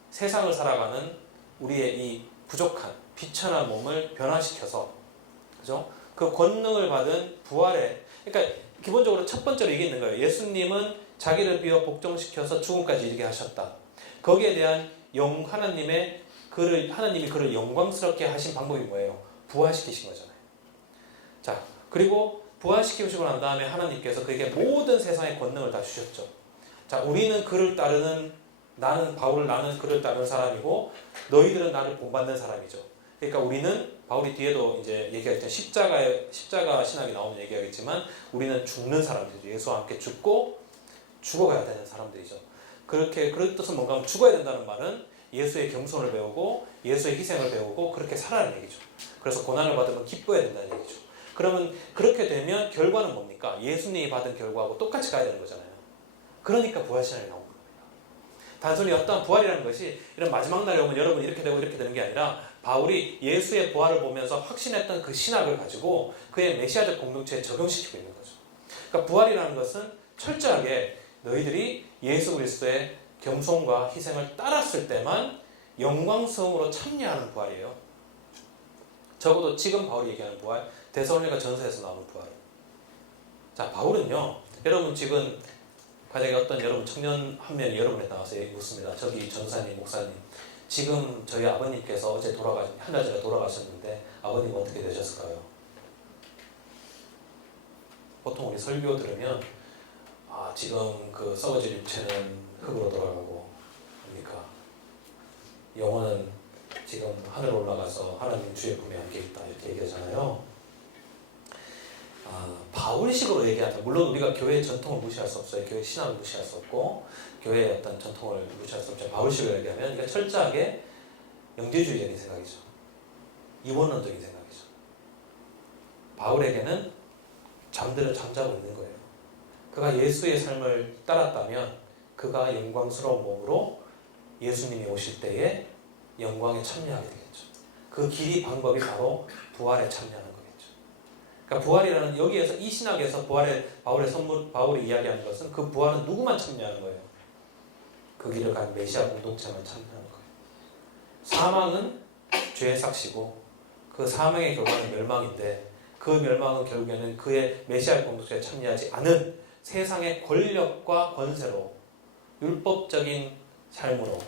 세상을 살아가는 우리의 이 부족한 비천한 몸을 변화시켜서, 그죠? 그 권능을 받은 부활에, 그러니까 기본적으로 첫 번째로 이게 있는 거예요. 예수님은 자기를 비워 복종시켜서 죽음까지 이르게 하셨다. 거기에 대한 하나님이 그를 영광스럽게 하신 방법이 뭐예요? 부활시키신 거잖아요. 자, 그리고 부활시키시고 난 다음에 하나님께서 그에게 모든 세상의 권능을 다 주셨죠. 자, 우리는 그를 따르는, 나는 그를 따르는 사람이고 너희들은 나를 본받는 사람이죠. 그러니까 우리는, 바울이 뒤에도 이제 얘기하겠지만 십자가 신학이 나오면 얘기하겠지만 우리는 죽는 사람들이죠. 예수와 함께 죽어가야 되는 사람들이죠. 그럴 뜻은 뭔가 하면 죽어야 된다는 말은 예수의 겸손을 배우고 예수의 희생을 배우고 그렇게 살아라는 얘기죠. 그래서 고난을 받으면 기뻐해야 된다는 얘기죠. 그러면 그렇게 되면 결과는 뭡니까? 예수님이 받은 결과하고 똑같이 가야 되는 거잖아요. 그러니까 부활신앙이 나온 겁니다. 단순히 어떠한 부활이라는 것이 이런 마지막 날에 오면 여러분 이렇게 되고 이렇게 되는 게 아니라 바울이 예수의 부활을 보면서 확신했던 그 신학을 가지고 그의 메시아적 공동체에 적용시키고 있는 거죠. 그러니까 부활이라는 것은 철저하게 너희들이 예수 그리스도의 겸손과 희생을 따랐을 때만 영광성으로 참여하는 부활이에요. 적어도 지금 바울이 얘기하는 부활, 데살로니가 전서에서 나오는 부활. 자, 바울은요, 여러분 지금 만약에 어떤 여러분 청년 한 명이 여러분에 나와서 묻습니다. 저기 전사님, 목사님, 지금 저희 아버님께서 한 달 전에 돌아가셨는데 아버님 어떻게 되셨을까요? 보통 우리 설교 들으면 지금 그 썩어질 육체는 흙으로 돌아가고 합니까? 영혼은 지금 하늘 올라가서 하나님 주의 품에 안겨 있다 이렇게 얘기하잖아요. 바울식으로 얘기한다. 물론 우리가 교회의 전통을 무시할 수 없어요. 교회 신앙을 무시할 수 없고 교회의 어떤 전통을 무시할 수 없죠. 바울식으로 얘기하면 이게 철저하게 영재주의적인 생각이죠. 이원론적인 생각이죠. 바울에게는 잠자고 있는 거예요. 그가 예수의 삶을 따랐다면 그가 영광스러운 몸으로 예수님이 오실 때에 영광에 참여하게 되겠죠. 그 길이 방법이 바로 부활에 참여하는 거겠죠. 그러니까 부활이라는 여기에서 이 신학에서 바울이 이야기하는 것은 그 부활은 누구만 참여하는 거예요. 그 길을 간 메시아 공동체만 참여하는 거예요. 사망은 죄의 삭시고 그 사망의 결과는 멸망인데 그 멸망은 결국에는 그의 메시아 공동체에 참여하지 않은 세상의 권력과 권세로 율법적인 삶으로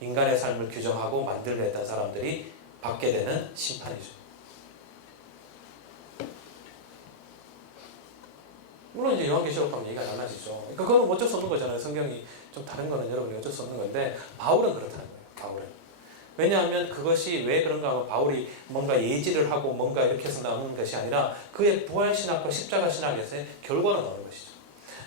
인간의 삶을 규정하고 만들려 했던 사람들이 받게 되는 심판이죠. 물론 이제 요한계시록 하면 얘기가 달라지죠. 그러니까 그건 어쩔 수 없는 거잖아요. 성경이 좀 다른 거는 여러분이 어쩔 수 없는 건데 바울은 그렇다는 거예요. 바울은. 왜냐하면 그것이 왜 그런가 하면 바울이 뭔가 예지를 하고 뭔가 이렇게 해서 나오는 것이 아니라 그의 부활신학과 십자가신학에서의 결과로 나오는 것이죠.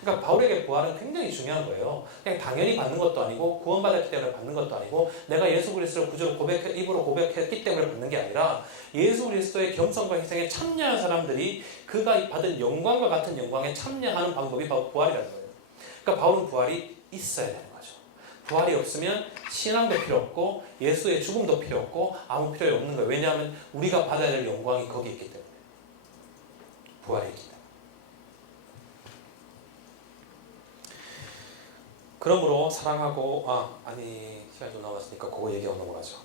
그러니까 바울에게 부활은 굉장히 중요한 거예요. 그냥 당연히 받는 것도 아니고 구원받았기 때문에 받는 것도 아니고 내가 예수 그리스도를 구주로 입으로 고백했기 때문에 받는 게 아니라 예수 그리스도의 겸손과 희생에 참여한 사람들이 그가 받은 영광과 같은 영광에 참여하는 방법이 바로 부활이라는 거예요. 그러니까 바울은 부활이 있어야 되는 거죠. 부활이 없으면 신앙도 필요 없고 예수의 죽음도 필요 없고 아무 필요 없는 거예요. 왜냐하면 우리가 받아야 될 영광이 거기 있기 때문에. 부활이 있기 때문에. 그러므로 사랑하고 시간이 좀 남았으니까 그거 얘기하고 넘어가죠.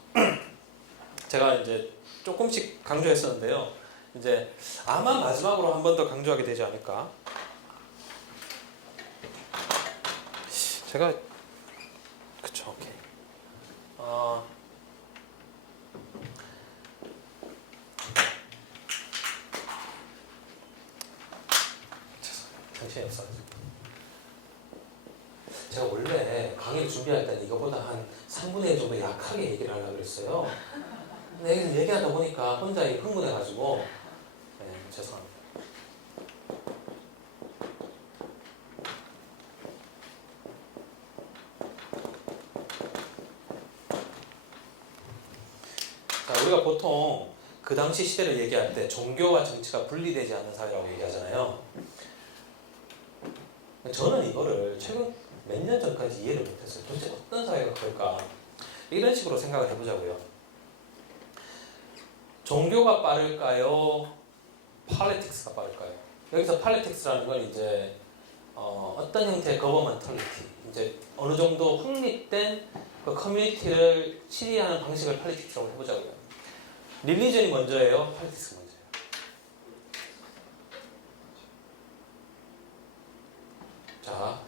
제가 이제 조금씩 강조했었는데요. 이제 아마 마지막으로 한 번 더 강조하게 되지 않을까. 제가 그쵸, 오케이. 정신이 없어가지고. 제가 원래 강의를 준비할 때는 이거보다 한 3분의 1 정도 약하게 얘기를 하려고 그랬어요. 근데 얘기하다 보니까 혼자 흥분해가지고 죄송합니다. 자, 우리가 보통 그 당시 시대를 얘기할 때 종교와 정치가 분리되지 않는 사회라고 얘기하잖아요. 저는 이거를 최근 몇 년 전까지 이해를 못했어요. 도대체 어떤 사회가 그럴까? 이런 식으로 생각을 해보자고요. 종교가 빠를까요? politics가 빠를까요? 여기서 politics라는 건 이제 어떤 형태의 governmentality, 이제 어느 정도 확립된 그 커뮤니티를 치리하는 방식을 politics라고 해보자고요. 릴리전이 먼저예요? politics가 먼저예요? 자,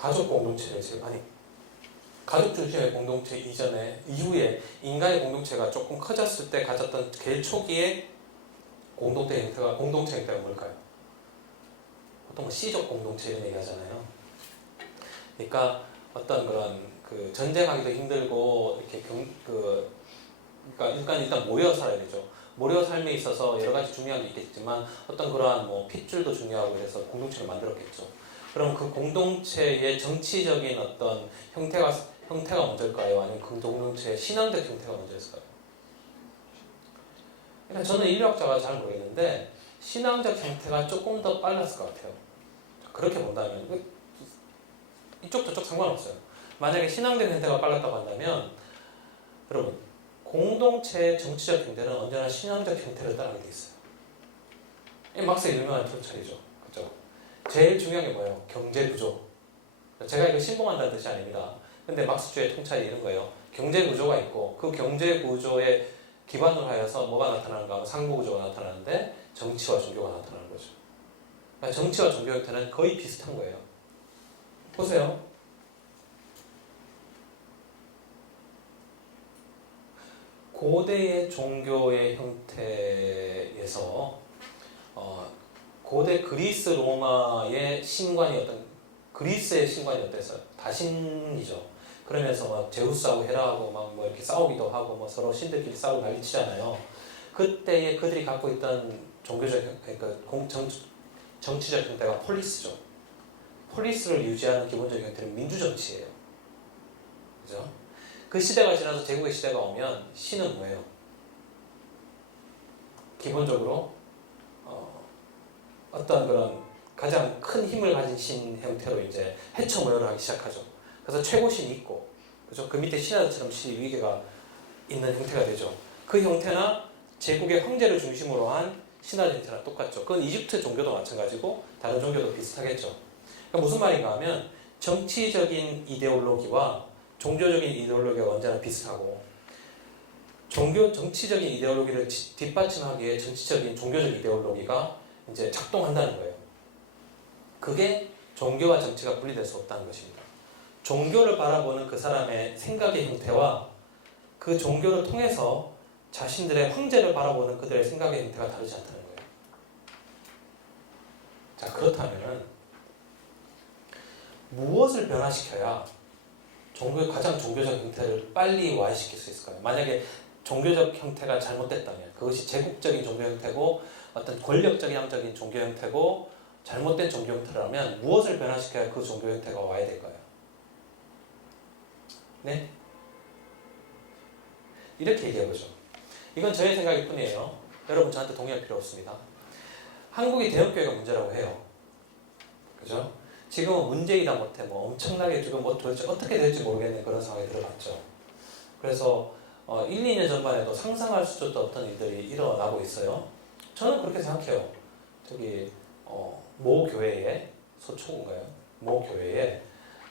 가족 공동체를 가족 중심의 공동체 이후에 인간의 공동체가 조금 커졌을 때 가졌던 제일 초기의 공동체 형태가 뭘까요? 보통 C족 공동체 이런 얘기 하잖아요. 그러니까 어떤 그런 그 전쟁하기도 힘들고 이렇게 그러니까 일단 모여 살아야 되죠. 모여 삶에 있어서 여러 가지 중요한 게 있겠지만 어떤 그러한 뭐 핏줄도 중요하고 해서 공동체를 만들었겠죠. 그럼 그 공동체의 정치적인 어떤 형태가 먼저일까요? 아니면 그 공동체의 신앙적 형태가 먼저일까요? 그러니까 저는 인류학자가 잘 모르겠는데 신앙적 형태가 조금 더 빨랐을 것 같아요. 그렇게 본다면 이쪽 저쪽 상관없어요. 만약에 신앙적 형태가 빨랐다고 한다면 여러분 공동체의 정치적 형태는 언제나 신앙적 형태를 따르게 돼 있어요. 이 막스의 유명한 통찰이죠. 그죠? 제일 중요한 게 뭐예요? 경제 구조. 제가 이거 신봉한다는 뜻이 아닙니다. 근데 막스주의 통찰이 이런 거예요. 경제 구조가 있고 그 경제 구조에 기반으로 하여서 뭐가 나타나는가 하면 상부 구조가 나타나는데 정치와 종교가 나타나는 거죠. 그러니까 정치와 종교 형태는 거의 비슷한 거예요. 보세요. 고대의 종교의 형태에서 고대 그리스 로마의 신관이 그리스의 신관이 어땠어요? 다신이죠. 그러면서 막 제우스하고 헤라하고 막 뭐 이렇게 싸우기도 하고 뭐 서로 신들끼리 싸우고 난리치잖아요. 그때에 그들이 갖고 있던 종교적 정치적 형태가 폴리스죠. 폴리스를 유지하는 기본적인 형태는 민주정치예요. 그죠? 그 시대가 지나서 제국의 시대가 오면 신은 뭐예요? 기본적으로 어떤 그런 가장 큰 힘을 가진 신 형태로 이제 해처모여를 하기 시작하죠. 그래서 최고신이 있고, 그죠? 그 밑에 신하들처럼 위계가 있는 형태가 되죠. 그 형태나 제국의 황제를 중심으로 한 신하 형태랑 똑같죠. 그건 이집트 종교도 마찬가지고 다른 종교도 비슷하겠죠. 그러니까 무슨 말인가 하면 정치적인 이데올로기와 종교적인 이데올로기가 언제나 비슷하고 정치적인 이데올로기를 뒷받침하기에 정치적인 종교적 이데올로기가 이제 작동한다는 거예요. 그게 종교와 정치가 분리될 수 없다는 것입니다. 종교를 바라보는 그 사람의 생각의 형태와 그 종교를 통해서 자신들의 황제를 바라보는 그들의 생각의 형태가 다르지 않다는 거예요. 자, 그렇다면 무엇을 변화시켜야 가장 종교적 형태를 빨리 와해시킬 수 있을까요? 만약에 종교적 형태가 잘못됐다면 그것이 제국적인 종교 형태고 어떤 권력적인 종교 형태고 잘못된 종교 형태라면 무엇을 변화시켜야 그 종교 형태가 와야 될까요? 네? 이렇게 얘기해보죠. 이건 저의 생각일 뿐이에요. 여러분 저한테 동의할 필요 없습니다. 한국이 대형교회가 문제라고 해요. 그죠? 지금은 문제이다 못해 엄청나게 지금 도대체 어떻게 될지 모르겠는 그런 상황에 들어갔죠. 그래서 1, 2년 전반에도 상상할 수 없었던 어떤 일들이 일어나고 있어요. 저는 그렇게 생각해요. 저기 모 교회에 서초구인가요? 모 교회에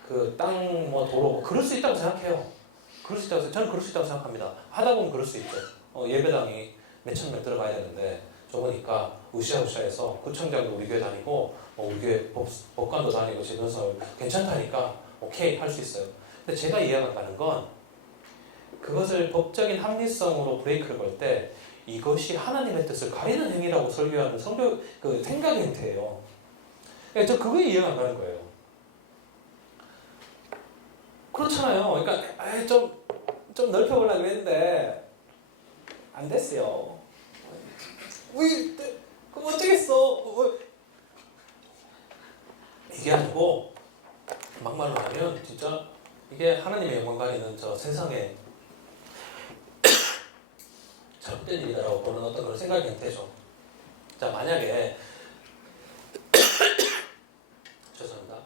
그 땅 도로 그럴 수 있다고 생각해요. 저는 그럴 수 있다고 생각합니다. 하다 보면 그럴 수 있죠. 예배당이 몇천 명 들어가야 되는데 좁으니까 으쌰으쌰해서 구청장도 우리 교회 다니고 우리 교회 법관도 다니고 제 변호사 괜찮다니까 오케이 할 수 있어요. 근데 제가 이해가 가는 건 그것을 법적인 합리성으로 브레이크를 걸 때 이것이 하나님의 뜻을 가리는 행위라고 설교하는 그 생각의 형태예요. 저 그게 이해가 안 가는 거예요. 그렇잖아요. 그러니까 좀 넓혀보려고 했는데 안 됐어요. 그럼 어쩌겠어. 이게 아니고 막말로 하면 진짜 이게 하나님의 영광 가리는 저 세상에 잘못된 일이다라고 보는 어떤 그런 생각이 형태죠. 자, 만약에 죄송합니다.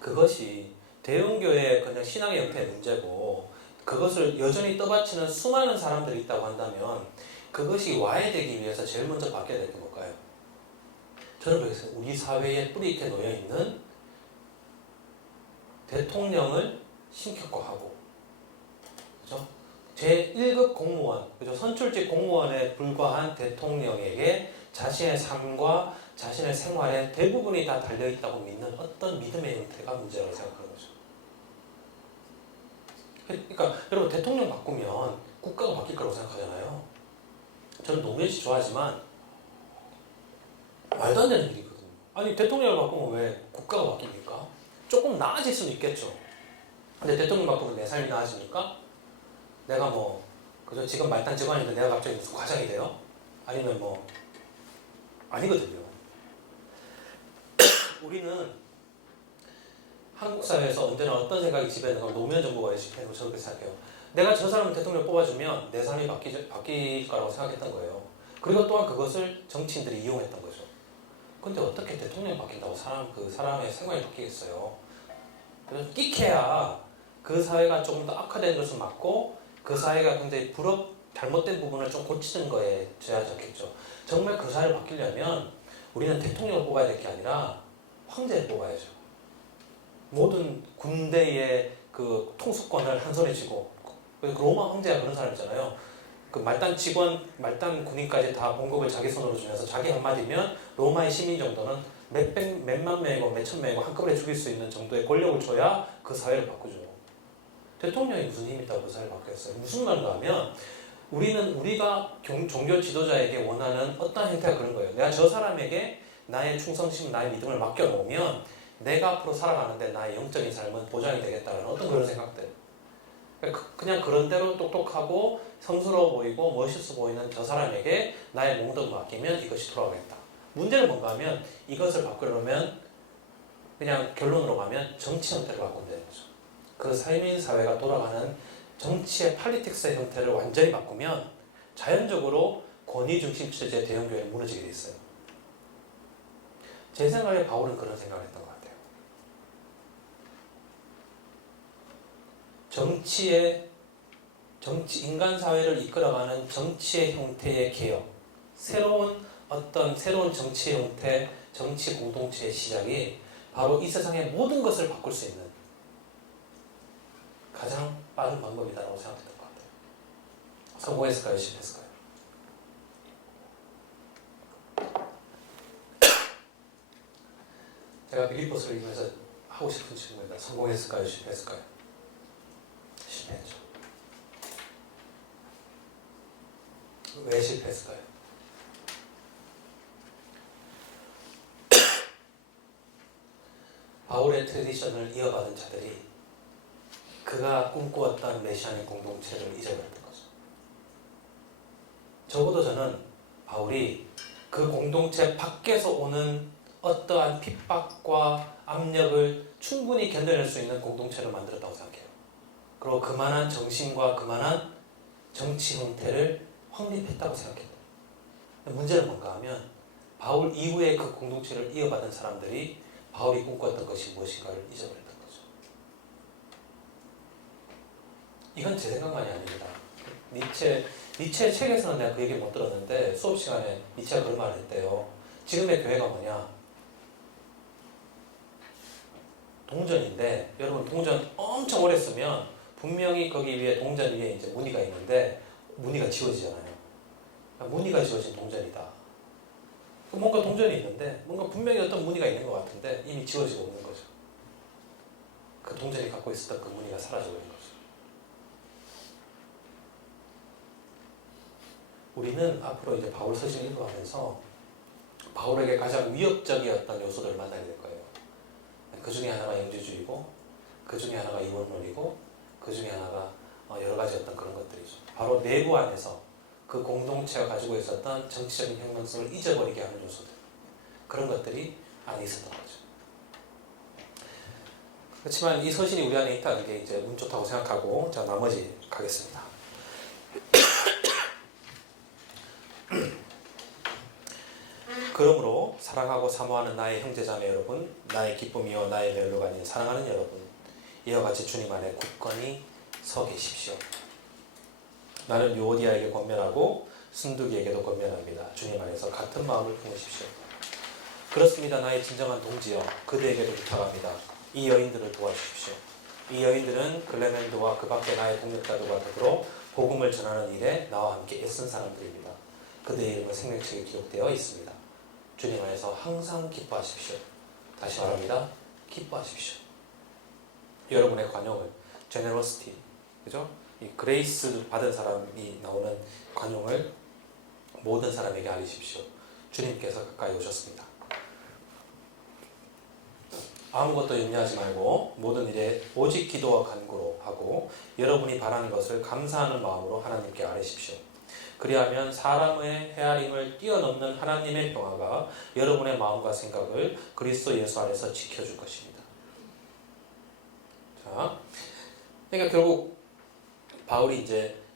그것이 대형교회의 그냥 신앙의 형태의 문제고 그것을 여전히 떠받치는 수많은 사람들이 있다고 한다면 그것이 와해되기 위해서 제일 먼저 바뀌어야 될 게 뭘까요? 저는 그래서 우리 사회에 뿌리 있게 놓여있는 대통령을 신격화하고 그죠? 제1급 공무원, 그죠? 선출직 공무원에 불과한 대통령에게 자신의 삶과 자신의 생활의 대부분이 다 달려있다고 믿는 어떤 믿음의 형태가 문제라고 생각하는 거죠. 그러니까 여러분 대통령 바꾸면 국가가 바뀔 거라고 생각하잖아요. 저는 노무현 씨 좋아하지만 말도 안 되는 일이거든요. 아니 대통령을 바꾸면 왜 국가가 바뀝니까? 조금 나아질 수는 있겠죠. 근데 대통령 바꾸면 내 삶이 나아집니까? 내가 뭐 그저 지금 말단 직원인데 내가 갑자기 무슨 과장이 돼요? 아니면 뭐 아니거든요. 우리는 한국 사회에서 언제나 어떤 생각이 지배되는 노무현 정부가 예측해서 저렇게 생각해요. 내가 저 사람을 대통령 뽑아주면 내 삶이 바뀔 거라고 생각했던 거예요. 그리고 또한 그것을 정치인들이 이용했던 거죠. 근데 어떻게 대통령이 바뀐다고 그 사람의 생활이 바뀌겠어요? 그래서 끼케야 그 사회가 조금 더 악화된 것을 막고 그 사회가 굉장히 잘못된 부분을 좀 고치는 거에 제하셨겠죠. 정말 그 사회를 바뀌려면 우리는 대통령을 뽑아야 될 게 아니라 황제를 뽑아야죠. 모든 군대의 그 통수권을 한 손에 쥐고 로마 황제가 그런 사람이잖아요. 그 말단 직원, 말단 군인까지 다 봉급을 자기 손으로 주면서 자기 한마디면 로마의 시민 정도는 몇만 명이고 몇천 명이고 한꺼번에 죽일 수 있는 정도의 권력을 줘야 그 사회를 바꾸죠. 대통령이 무슨 힘이 있다고 그 사회를 바꾸겠어요? 무슨 말인가 하면 우리가 종교 지도자에게 원하는 어떤 형태가 그런 거예요. 내가 저 사람에게 나의 충성심, 나의 믿음을 맡겨놓으면 내가 앞으로 살아가는데 나의 영적인 삶은 보장이 되겠다는 어떤 그런 생각들. 그냥 그런 대로 똑똑하고 성스러워 보이고 멋있어 보이는 저 사람에게 나의 모든 맡기면 이것이 돌아가겠다. 문제는 뭔가 하면 이것을 바꾸려면 그냥 결론으로 가면 정치 형태를 바꾸면 되는 거죠. 그 삶인 사회가 돌아가는 정치의 팔리틱스의 형태를 완전히 바꾸면 자연적으로 권위 중심 체제 대형교회는 무너지게 돼 있어요. 제 생각에 바울은 그런 생각을 했던 것 같아요. 인간 사회를 이끌어가는 정치의 형태의 개혁, 새로운 정치의 형태, 정치 공동체의 시작이 바로 이 세상의 모든 것을 바꿀 수 있는 가장 빠른 방법이다라고 생각했던 것 같아요. 성공했을까요? 실패했을까요? 제가 빌립보서를 읽으면서 하고 싶은 질문입니다. 성공했을까요? 실패했을까요? 실패했죠. 왜 실패했을까요? 바울의 트래디션을 이어받은 자들이 그가 꿈꾸었던 메시아의 공동체를 잊어버렸던 거죠. 적어도 저는 바울이 그 공동체 밖에서 오는 어떠한 핍박과 압력을 충분히 견뎌낼 수 있는 공동체를 만들었다고 생각해요. 그리고 그만한 정신과 그만한 정치 형태를 확립했다고 생각해요. 문제는 뭔가 하면 바울 이후에 그 공동체를 이어받은 사람들이 바울이 꿈꿨던 것이 무엇인가를 잊어버렸던 거죠. 이건 제 생각만이 아닙니다. 니체의 책에서는 내가 그 얘기를 못 들었는데 수업 시간에 니체가 그런 말을 했대요. 지금의 교회가 뭐냐? 동전인데 여러분 동전 엄청 오래 쓰면 분명히 거기 위에 동전 위에 이제 무늬가 있는데 무늬가 지워지잖아요. 무늬가 지워진 동전이다. 뭔가 동전이 있는데 뭔가 분명히 어떤 무늬가 있는 것 같은데 이미 지워지고 없는 거죠. 그 동전이 갖고 있었던 그 무늬가 사라지고 있는 거죠. 우리는 앞으로 이제 바울 서신을 읽어가면서 바울에게 가장 위협적이었던 요소들을 만나게 될 거예요. 그 중에 하나가 영지주의고, 그 중에 하나가 이원론이고, 그 중에 하나가 여러 가지 어떤 그런 것들이죠. 바로 내부 안에서 그 공동체가 가지고 있었던 정치적인 형명성을 잊어버리게 하는 요소들. 그런 것들이 안에 있었던 거죠. 그렇지만 이 서신이 우리 안에 있다는 게 이제 운 좋다고 생각하고, 자, 나머지 가겠습니다. 그러므로 사랑하고 사모하는 나의 형제자매 여러분, 나의 기쁨이요 나의 멸류가 아닌 사랑하는 여러분, 이와 같이 주님 안에 굳건히 서 계십시오. 나는 요오디아에게 권면하고 순두기에게도 권면합니다. 주님 안에서 같은 마음을 품으십시오. 그렇습니다. 나의 진정한 동지여, 그대에게도 부탁합니다. 이 여인들을 도와주십시오. 이 여인들은 글레멘도와 그 밖에 나의 동역자들과 더불어 복음을 전하는 일에 나와 함께 애쓴 사람들입니다. 그들의 이름은 생명책에 기록되어 있습니다. 주님 안에서 항상 기뻐하십시오. 다시 말합니다. 기뻐하십시오. 여러분의 관용을 제네러시티, 그죠? 이 그레이스 받은 사람이 나오는 관용을 모든 사람에게 알리십시오. 주님께서 가까이 오셨습니다. 아무것도 염려하지 말고 모든 일에 오직 기도와 간구로 하고 여러분이 바라는 것을 감사하는 마음으로 하나님께 아뢰십시오. 그리하면 사람의 헤아림을 뛰어넘는 하나님의 평화가 여러분의 마음과 생각을 그리스도 예수 안에서 지켜줄 것입니다. 자, 그러니까 결국 바울이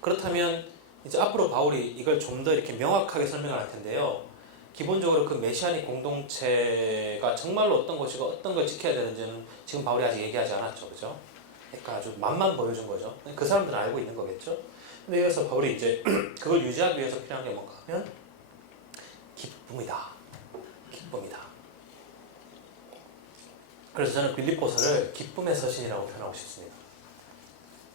그렇다면 앞으로 바울이 이걸 좀 더 이렇게 명확하게 설명을 할 텐데요. 기본적으로 그 메시아닉 공동체가 정말로 어떤 것이고 어떤 걸 지켜야 되는지는 지금 바울이 아직 얘기하지 않았죠, 그죠? 그러니까 아주 맛만 보여준 거죠. 그 사람들은 알고 있는 거겠죠. 근데 여기서 바울이 그걸 유지하기 위해서 필요한 게 뭔가 하면 기쁨이다. 기쁨이다. 그래서 저는 빌립보서를 기쁨의 서신이라고 표현하고 싶습니다.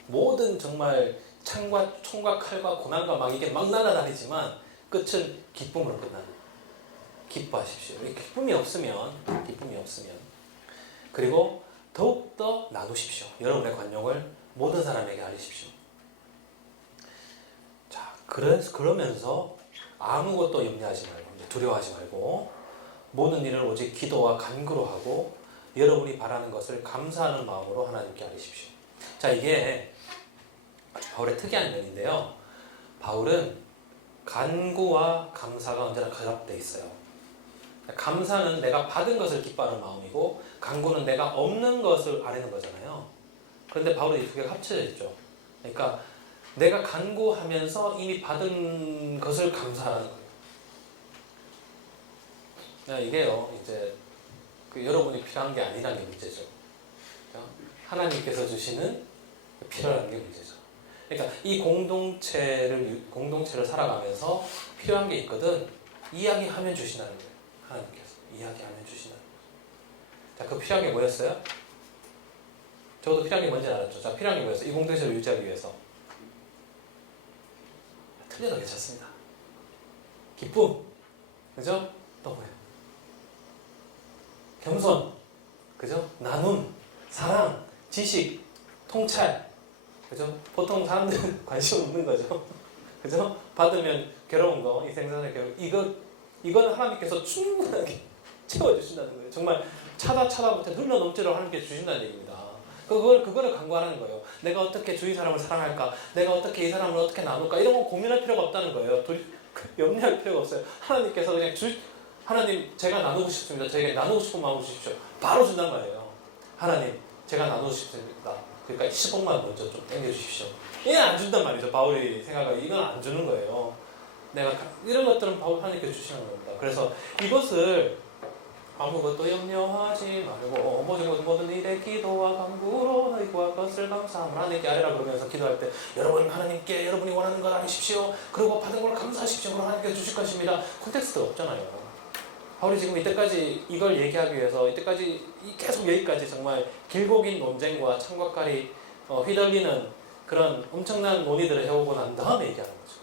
모든 정말 총과 칼과 고난과 막 이게 막 날아다니지만 끝은 기쁨으로 끝나는. 기뻐하십시오. 기쁨이 없으면 그리고 더욱더 나누십시오. 여러분의 관용을 모든 사람에게 알리십시오. 자, 그러면서 아무것도 염려하지 말고 두려워하지 말고 모든 일을 오직 기도와 간구로 하고 여러분이 바라는 것을 감사하는 마음으로 하나님께 알리십시오. 자, 이게 아주 바울의 특이한 면인데요. 바울은 간구와 감사가 언제나 결합되어 있어요. 감사는 내가 받은 것을 기뻐하는 마음이고 간구는 내가 없는 것을 아뢰는 거잖아요. 그런데 바울은 이 두 개가 합쳐져 있죠. 그러니까 내가 간구하면서 이미 받은 것을 감사하는 거예요. 이게요, 여러분이 필요한 게 아니라는 게 문제죠. 하나님께서 주시는 필요한 게 문제죠. 그러니까 이 공동체를 살아가면서 필요한 게 있거든. 이야기하면 주신다는 거예요. 하나님께서 이야기하면 주신다는 거예요. 자, 그 필요한 게 뭐였어요? 저도 필요한 게 뭔지 알았죠. 자, 필요한 게 뭐였어요? 이 공동체를 유지하기 위해서. 틀려도 괜찮습니다. 기쁨, 그죠? 또 뭐예요? 겸손, 그죠? 나눔, 사랑, 지식, 통찰, 그죠? 보통 사람들은 관심 없는 거죠. 그죠? 받으면 괴로운 거, 이 생산의 괴로움, 이건 하나님께서 충분하게 채워주신다는 거예요. 정말 차다 못해 흘러넘치도록 하나님께 주신다는 얘기입니다. 그거를 간구하는 거예요. 내가 어떻게 주위 사람을 사랑할까? 내가 어떻게 이 사람을 어떻게 나눌까? 이런 거 고민할 필요가 없다는 거예요. 염려할 필요가 없어요. 하나님께서 그냥 하나님, 제가 나누고 싶습니다. 저에게 나누고 싶은 마음을 주십시오. 바로 준단 말이에요. 하나님, 제가 나누고 싶습니다. 그러니까 10억만 먼저 좀 땡겨주십시오. 이건 안 준단 말이죠. 바울이 생각하기 이건 안 주는 거예요. 이런 것들은 바울 하나님께 주시는 겁니다. 그래서 이것을 아무것도 염려하지 말고 모든 일에 기도와 간구로 너희 구할 것을 감사함으로 하나님께 아뢰라 그러면서 기도할 때 여러분 하나님께 여러분이 원하는 것 아니십시오. 그리고 받은 걸 감사하십시오. 그럼 하나님께 주실 것입니다. 콘텍스트가 없잖아요. 바울이 지금 이때까지 이걸 얘기하기 위해서 이때까지 계속 여기까지 정말 길고 긴 논쟁과 창과칼이 휘둘리는 그런 엄청난 논의들을 해오고 난 다음에 얘기하는 거죠.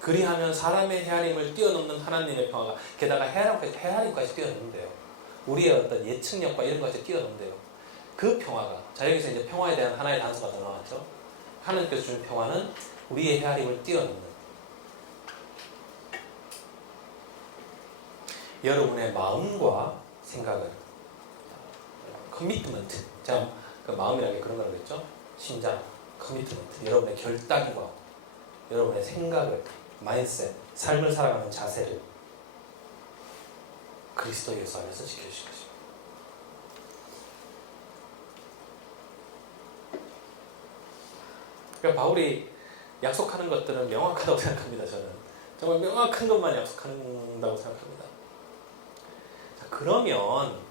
그리하면 사람의 헤아림을 뛰어넘는 하나님의 평화가 게다가 헤아림까지 뛰어넘는데요. 우리의 어떤 예측력과 이런 것까지 뛰어넘는데요. 그 평화가 자 여기서 이제 평화에 대한 하나의 단서가 더 나왔죠. 하나님께서 주는 평화는 우리의 헤아림을 뛰어넘는 여러분의 마음과 생각을 커미트먼트 제가 그 마음이라는 게 그런 거라고 했죠. 심장, 커미트먼트 여러분의 결단과 여러분의 생각을 마인드셋, 삶을 살아가는 자세를 그리스도 예수 안에서 지켜주신 것입니다. 그러니까 바울이 약속하는 것들은 명확하다고 생각합니다. 저는 정말 명확한 것만 약속한다고 생각합니다. 자, 그러면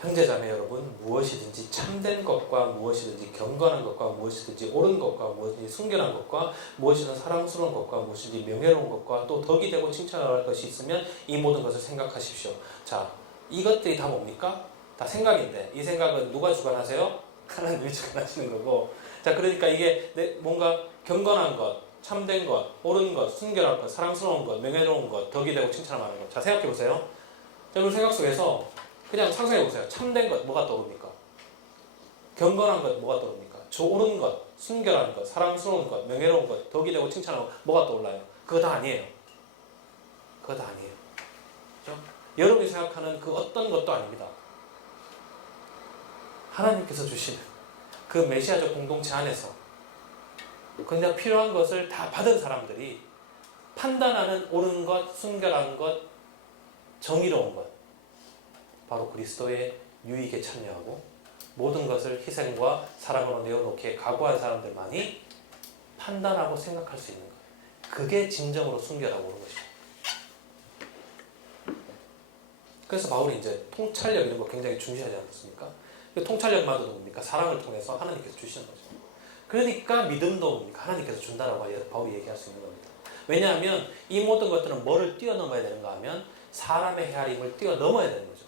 형제자매 여러분, 무엇이든지 참된 것과 무엇이든지 경건한 것과 무엇이든지 옳은 것과 무엇이든지 순결한 것과 무엇이든 사랑스러운 것과 무엇이든지 명예로운 것과 또 덕이 되고 칭찬할 것이 있으면 이 모든 것을 생각하십시오. 자, 이것들이 다 뭡니까? 다 생각인데 이 생각은 누가 주관하세요? 하나님이 주관하시는 거고 자, 그러니까 이게 뭔가 경건한 것, 참된 것, 옳은 것, 순결한 것, 사랑스러운 것, 명예로운 것, 덕이 되고 칭찬을 하는 것. 자, 생각해 보세요. 여러분 생각 속에서 그냥 상상해 보세요. 참된 것 뭐가 떠오릅니까? 경건한 것 뭐가 떠오릅니까? 옳은 것, 순결한 것, 사랑스러운 것, 명예로운 것, 덕이 되고 칭찬하는 것 뭐가 떠올라요? 그거 다 아니에요. 그거 다 아니에요. 그렇죠? 여러분이 생각하는 그 어떤 것도 아닙니다. 하나님께서 주시는 그 메시아적 공동체 안에서 그냥 필요한 것을 다 받은 사람들이 판단하는 옳은 것, 순결한 것, 정의로운 것, 바로 그리스도의 유익에 참여하고 모든 것을 희생과 사랑으로 내어놓기에 각오한 사람들만이 판단하고 생각할 수 있는 거예요. 그게 진정으로 순결하고 옳은 것이죠. 그래서 바울이 이제 통찰력 이런 거 굉장히 중시하지 않습니까? 통찰력마저도 뭡니까? 사랑을 통해서 하나님께서 주시는 거죠. 그러니까 믿음도 뭡니까? 하나님께서 준다라고 바울이 얘기할 수 있는 겁니다. 왜냐하면 이 모든 것들은 뭐를 뛰어넘어야 되는가 하면 사람의 헤아림을 뛰어넘어야 되는 거죠.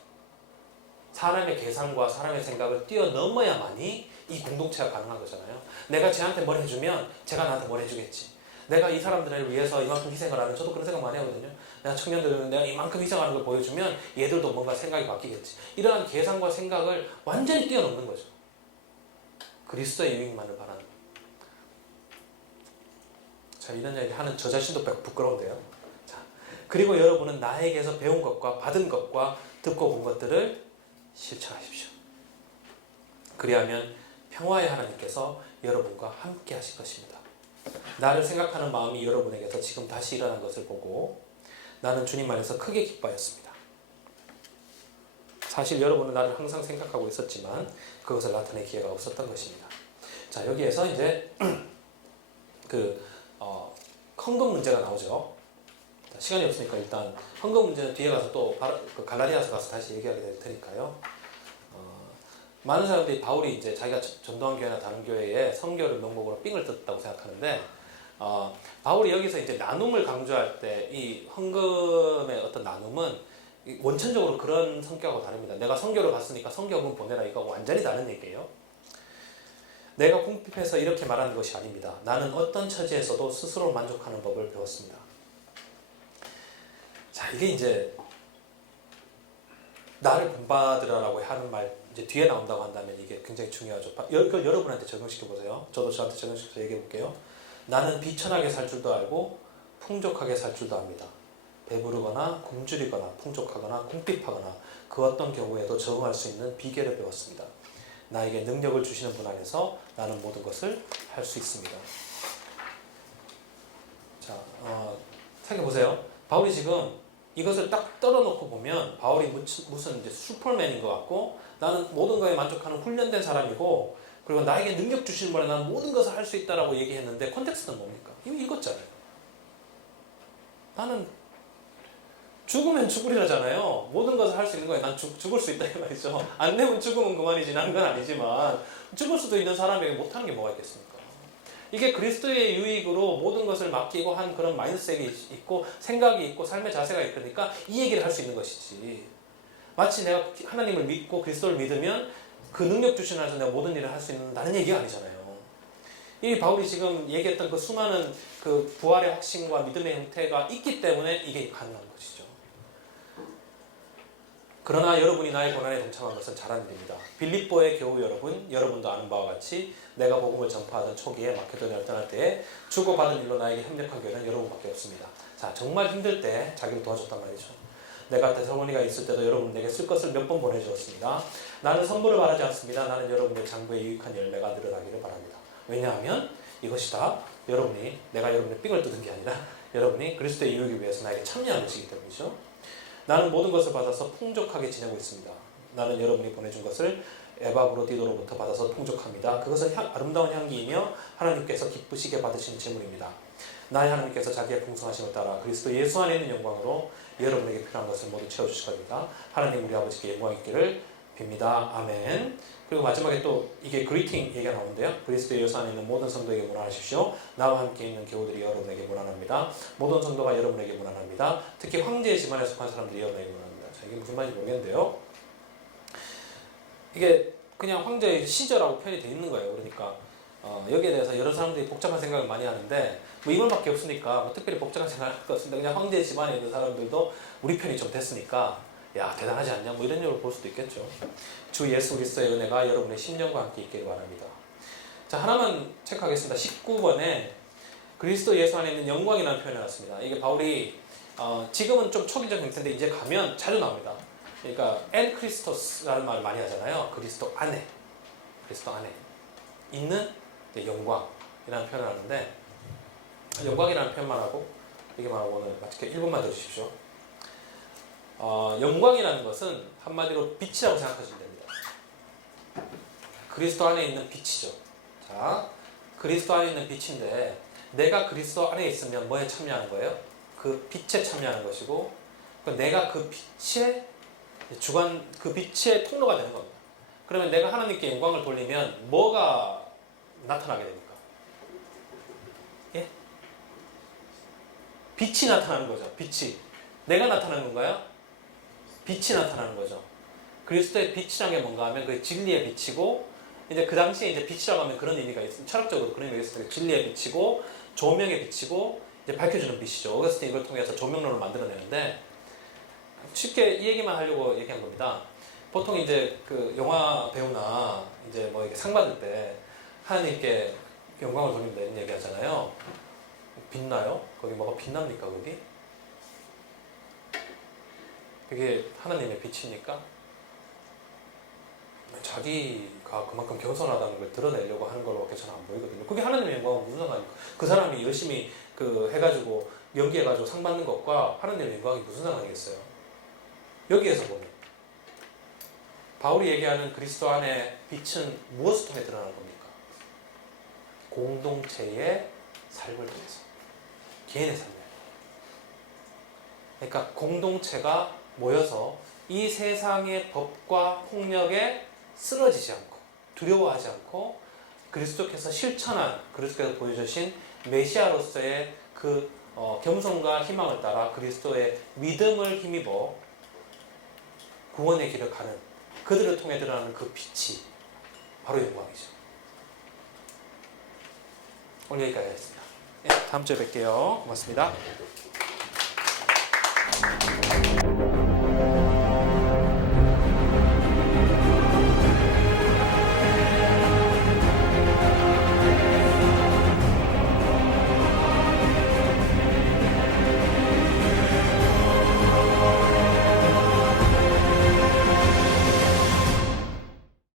사람의 계산과 사람의 생각을 뛰어넘어야만이 이 공동체가 가능한 거잖아요. 내가 쟤한테 뭘 해주면 쟤가 나한테 뭘 해주겠지. 내가 이 사람들을 위해서 이만큼 희생을 하면 저도 그런 생각 많이 하거든요. 내가 청년들은 내가 이만큼 희생하는 걸 보여주면 얘들도 뭔가 생각이 바뀌겠지. 이러한 계산과 생각을 완전히 뛰어넘는 거죠. 그리스도의 유익만을 바라는 거예요. 자, 이런 얘기 하는 저 자신도 부끄러운데요. 자, 그리고 여러분은 나에게서 배운 것과 받은 것과 듣고 본 것들을 실천하십시오. 그리하면 평화의 하나님께서 여러분과 함께 하실 것입니다. 나를 생각하는 마음이 여러분에게서 지금 다시 일어난 것을 보고 나는 주님 안에서 크게 기뻐하였습니다. 사실 여러분은 나를 항상 생각하고 있었지만 그것을 나타낼 기회가 없었던 것입니다. 자, 여기에서 이제 헌금 문제가 나오죠. 시간이 없으니까 일단 헌금 문제는 뒤에 가서 또 갈라디아서 가서 다시 얘기하게 될 테니까요. 많은 사람들이 바울이 이제 자기가 전도한 교회나 다른 교회에 선교를 명목으로 삥을 뜯었다고 생각하는데 바울이 여기서 이제 나눔을 강조할 때 이 헌금의 어떤 나눔은 원천적으로 그런 성격하고 다릅니다. 내가 선교를 갔으니까 선교금 보내라 이거 완전히 다른 얘기예요. 내가 궁핍해서 이렇게 말하는 것이 아닙니다. 나는 어떤 처지에서도 스스로 만족하는 법을 배웠습니다. 자, 이게 이제 나를 본받으라고 하는 말 이제 뒤에 나온다고 한다면 이게 굉장히 중요하죠. 이걸 여러분한테 적용시켜 보세요. 저도 저한테 적용시켜서 얘기해 볼게요. 나는 비천하게 살 줄도 알고 풍족하게 살 줄도 압니다. 배부르거나 굶주리거나 풍족하거나 궁핍하거나 그 어떤 경우에도 적응할 수 있는 비결을 배웠습니다. 나에게 능력을 주시는 분 안에서 나는 모든 것을 할 수 있습니다. 자, 생각해 보세요. 바울이 지금 이것을 딱 떨어놓고 보면 바울이 무슨 이제 슈퍼맨인 것 같고 나는 모든 거에 만족하는 훈련된 사람이고 그리고 나에게 능력 주시는 분에 나는 모든 것을 할 수 있다라고 얘기했는데 컨텍스트는 뭡니까? 이미 읽었잖아요. 나는 죽으면 죽으리라잖아요. 모든 것을 할 수 있는 거예요. 난 죽을 수 있다 이 말이죠. 안 되면 죽으면 그만이지 난 건 아니지만 죽을 수도 있는 사람에게 못하는 게 뭐가 있겠습니까? 이게 그리스도의 유익으로 모든 것을 맡기고 한 그런 마인드셋이 있고 생각이 있고 삶의 자세가 있으니까 이 얘기를 할 수 있는 것이지. 마치 내가 하나님을 믿고 그리스도를 믿으면 그 능력 주신 안에서 내가 모든 일을 할 수 있는 얘기가 아니잖아요. 이 바울이 지금 얘기했던 그 수많은 그 부활의 확신과 믿음의 형태가 있기 때문에 이게 가능한 것이죠. 그러나 여러분이 나의 고난에 동참한 것은 잘한 일입니다. 빌립보의 교우 여러분도 아는 바와 같이 내가 복음을 전파하던 초기에 마케도니아를 떠날 때에 주고받은 일로 나에게 협력한 교회는 여러분밖에 없습니다. 자, 정말 힘들 때 자기를 도와줬단 말이죠. 내가 데살로니가 있을 때도 여러분 내게 쓸 것을 몇 번 보내주었습니다. 나는 선물을 바라지 않습니다. 나는 여러분의 장부에 유익한 열매가 늘어나기를 바랍니다. 왜냐하면 이것이 다 내가 여러분의 삥을 뜯은 게 아니라 여러분이 그리스도의 유익을 위해서 나에게 참여한 것이기 때문이죠. 나는 모든 것을 받아서 풍족하게 지내고 있습니다. 나는 여러분이 보내준 것을 에바브로디도로부터 받아서 풍족합니다. 그것은 아름다운 향기이며 하나님께서 기쁘시게 받으신 제물입니다. 나의 하나님께서 자기의 풍성하심을 따라 그리스도 예수 안에 있는 영광으로 여러분에게 필요한 것을 모두 채워주실 겁니다. 하나님 우리 아버지께 영광 있기를 빕니다. 아멘. 그리고 마지막에 또 이게 그리팅 얘기가 나오는데요. 그리스도 예수 안에 있는 모든 성도에게 문안하십시오. 나와 함께 있는 교우들이 여러분에게 문안합니다. 모든 성도가 여러분에게 문안합니다. 특히 황제의 집안에 속한 사람들이 여러분에게 문안합니다. 자, 이게 무슨 말인지 모르겠는데요. 이게 그냥 황제의 시저라고 표현이 되어 있는 거예요. 그러니까 여기에 대해서 여러 사람들이 복잡한 생각을 많이 하는데 뭐 이말밖에 없으니까 뭐 특별히 복잡한 생각을 할 것 없습니다. 그냥 황제 집안에 있는 사람들도 우리 편이 좀 됐으니까 야 대단하지 않냐 뭐 이런 식으로 볼 수도 있겠죠. 주 예수 그리스도의 은혜가 여러분의 심령과 함께 있기를 바랍니다. 자 하나만 체크하겠습니다. 19번에 그리스도 예수 안에 있는 영광이라는 표현이 나왔습니다. 이게 바울이 지금은 좀 초기적인 텐데 이제 가면 자주 나옵니다. 그러니까 엔 크리스토스라는 말을 많이 하잖아요. 그리스도 안에 있는 영광이라는 표현을 하는데 영광이라는 표현만 하고 이게 말하고 오늘 마치게 1분만 더 주십시오. 영광이라는 것은 한마디로 빛이라고 생각하시면 됩니다. 그리스도 안에 있는 빛이죠. 자, 그리스도 안에 있는 빛인데 내가 그리스도 안에 있으면 뭐에 참여하는 거예요? 그 빛에 참여하는 것이고 내가 그 빛의 주관, 그 빛의 통로가 되는 겁니다. 그러면 내가 하나님께 영광을 돌리면 뭐가 나타나게 됩니까? 예? 빛이 나타나는 거죠. 빛이. 내가 나타나는 건가요? 빛이 나타나는 거죠. 그리스도의 빛이라는 게 뭔가 하면 그 진리의 빛이고 이제 그 당시에 이제 빛이라고 하면 그런 의미가 있습니다. 철학적으로 그런 의미가 있습니다. 진리의 빛이고 조명의 빛이고 이제 밝혀주는 빛이죠. 어거스틴 이걸 통해서 조명론을 만들어내는데 쉽게 이 얘기만 하려고 얘기한 겁니다. 보통 이제 그 영화 배우나 이제 뭐 이렇게 상 받을 때 하나님께 영광을 돌린다 이런 얘기 하잖아요. 빛나요? 거기 뭐가 빛납니까 거기? 그게 하나님의 빛입니까? 자기가 그만큼 겸손하다는 걸 드러내려고 하는 걸로밖에 저는 안 보이거든요. 그게 하나님의 영광은 무슨 상관입니까? 그 사람이 열심히 해가지고 연기해가지고 상 받는 것과 하나님의 영광이 무슨 상관이겠어요? 여기에서 보면 바울이 얘기하는 그리스도 안에 빛은 무엇을 통해 드러나는 겁니까? 공동체의 삶을 통해서 개인의 삶을. 그러니까 공동체가 모여서 이 세상의 법과 폭력에 쓰러지지 않고 두려워하지 않고 그리스도께서 실천한 그리스도께서 보여주신 메시아로서의 그 겸손과 희망을 따라 그리스도의 믿음을 힘입어 구원의 길을 가는 그들을 통해 드러나는 그 빛이 바로 영광이죠. 오늘 여기까지 하겠습니다. 다음 주에 뵐게요. 고맙습니다.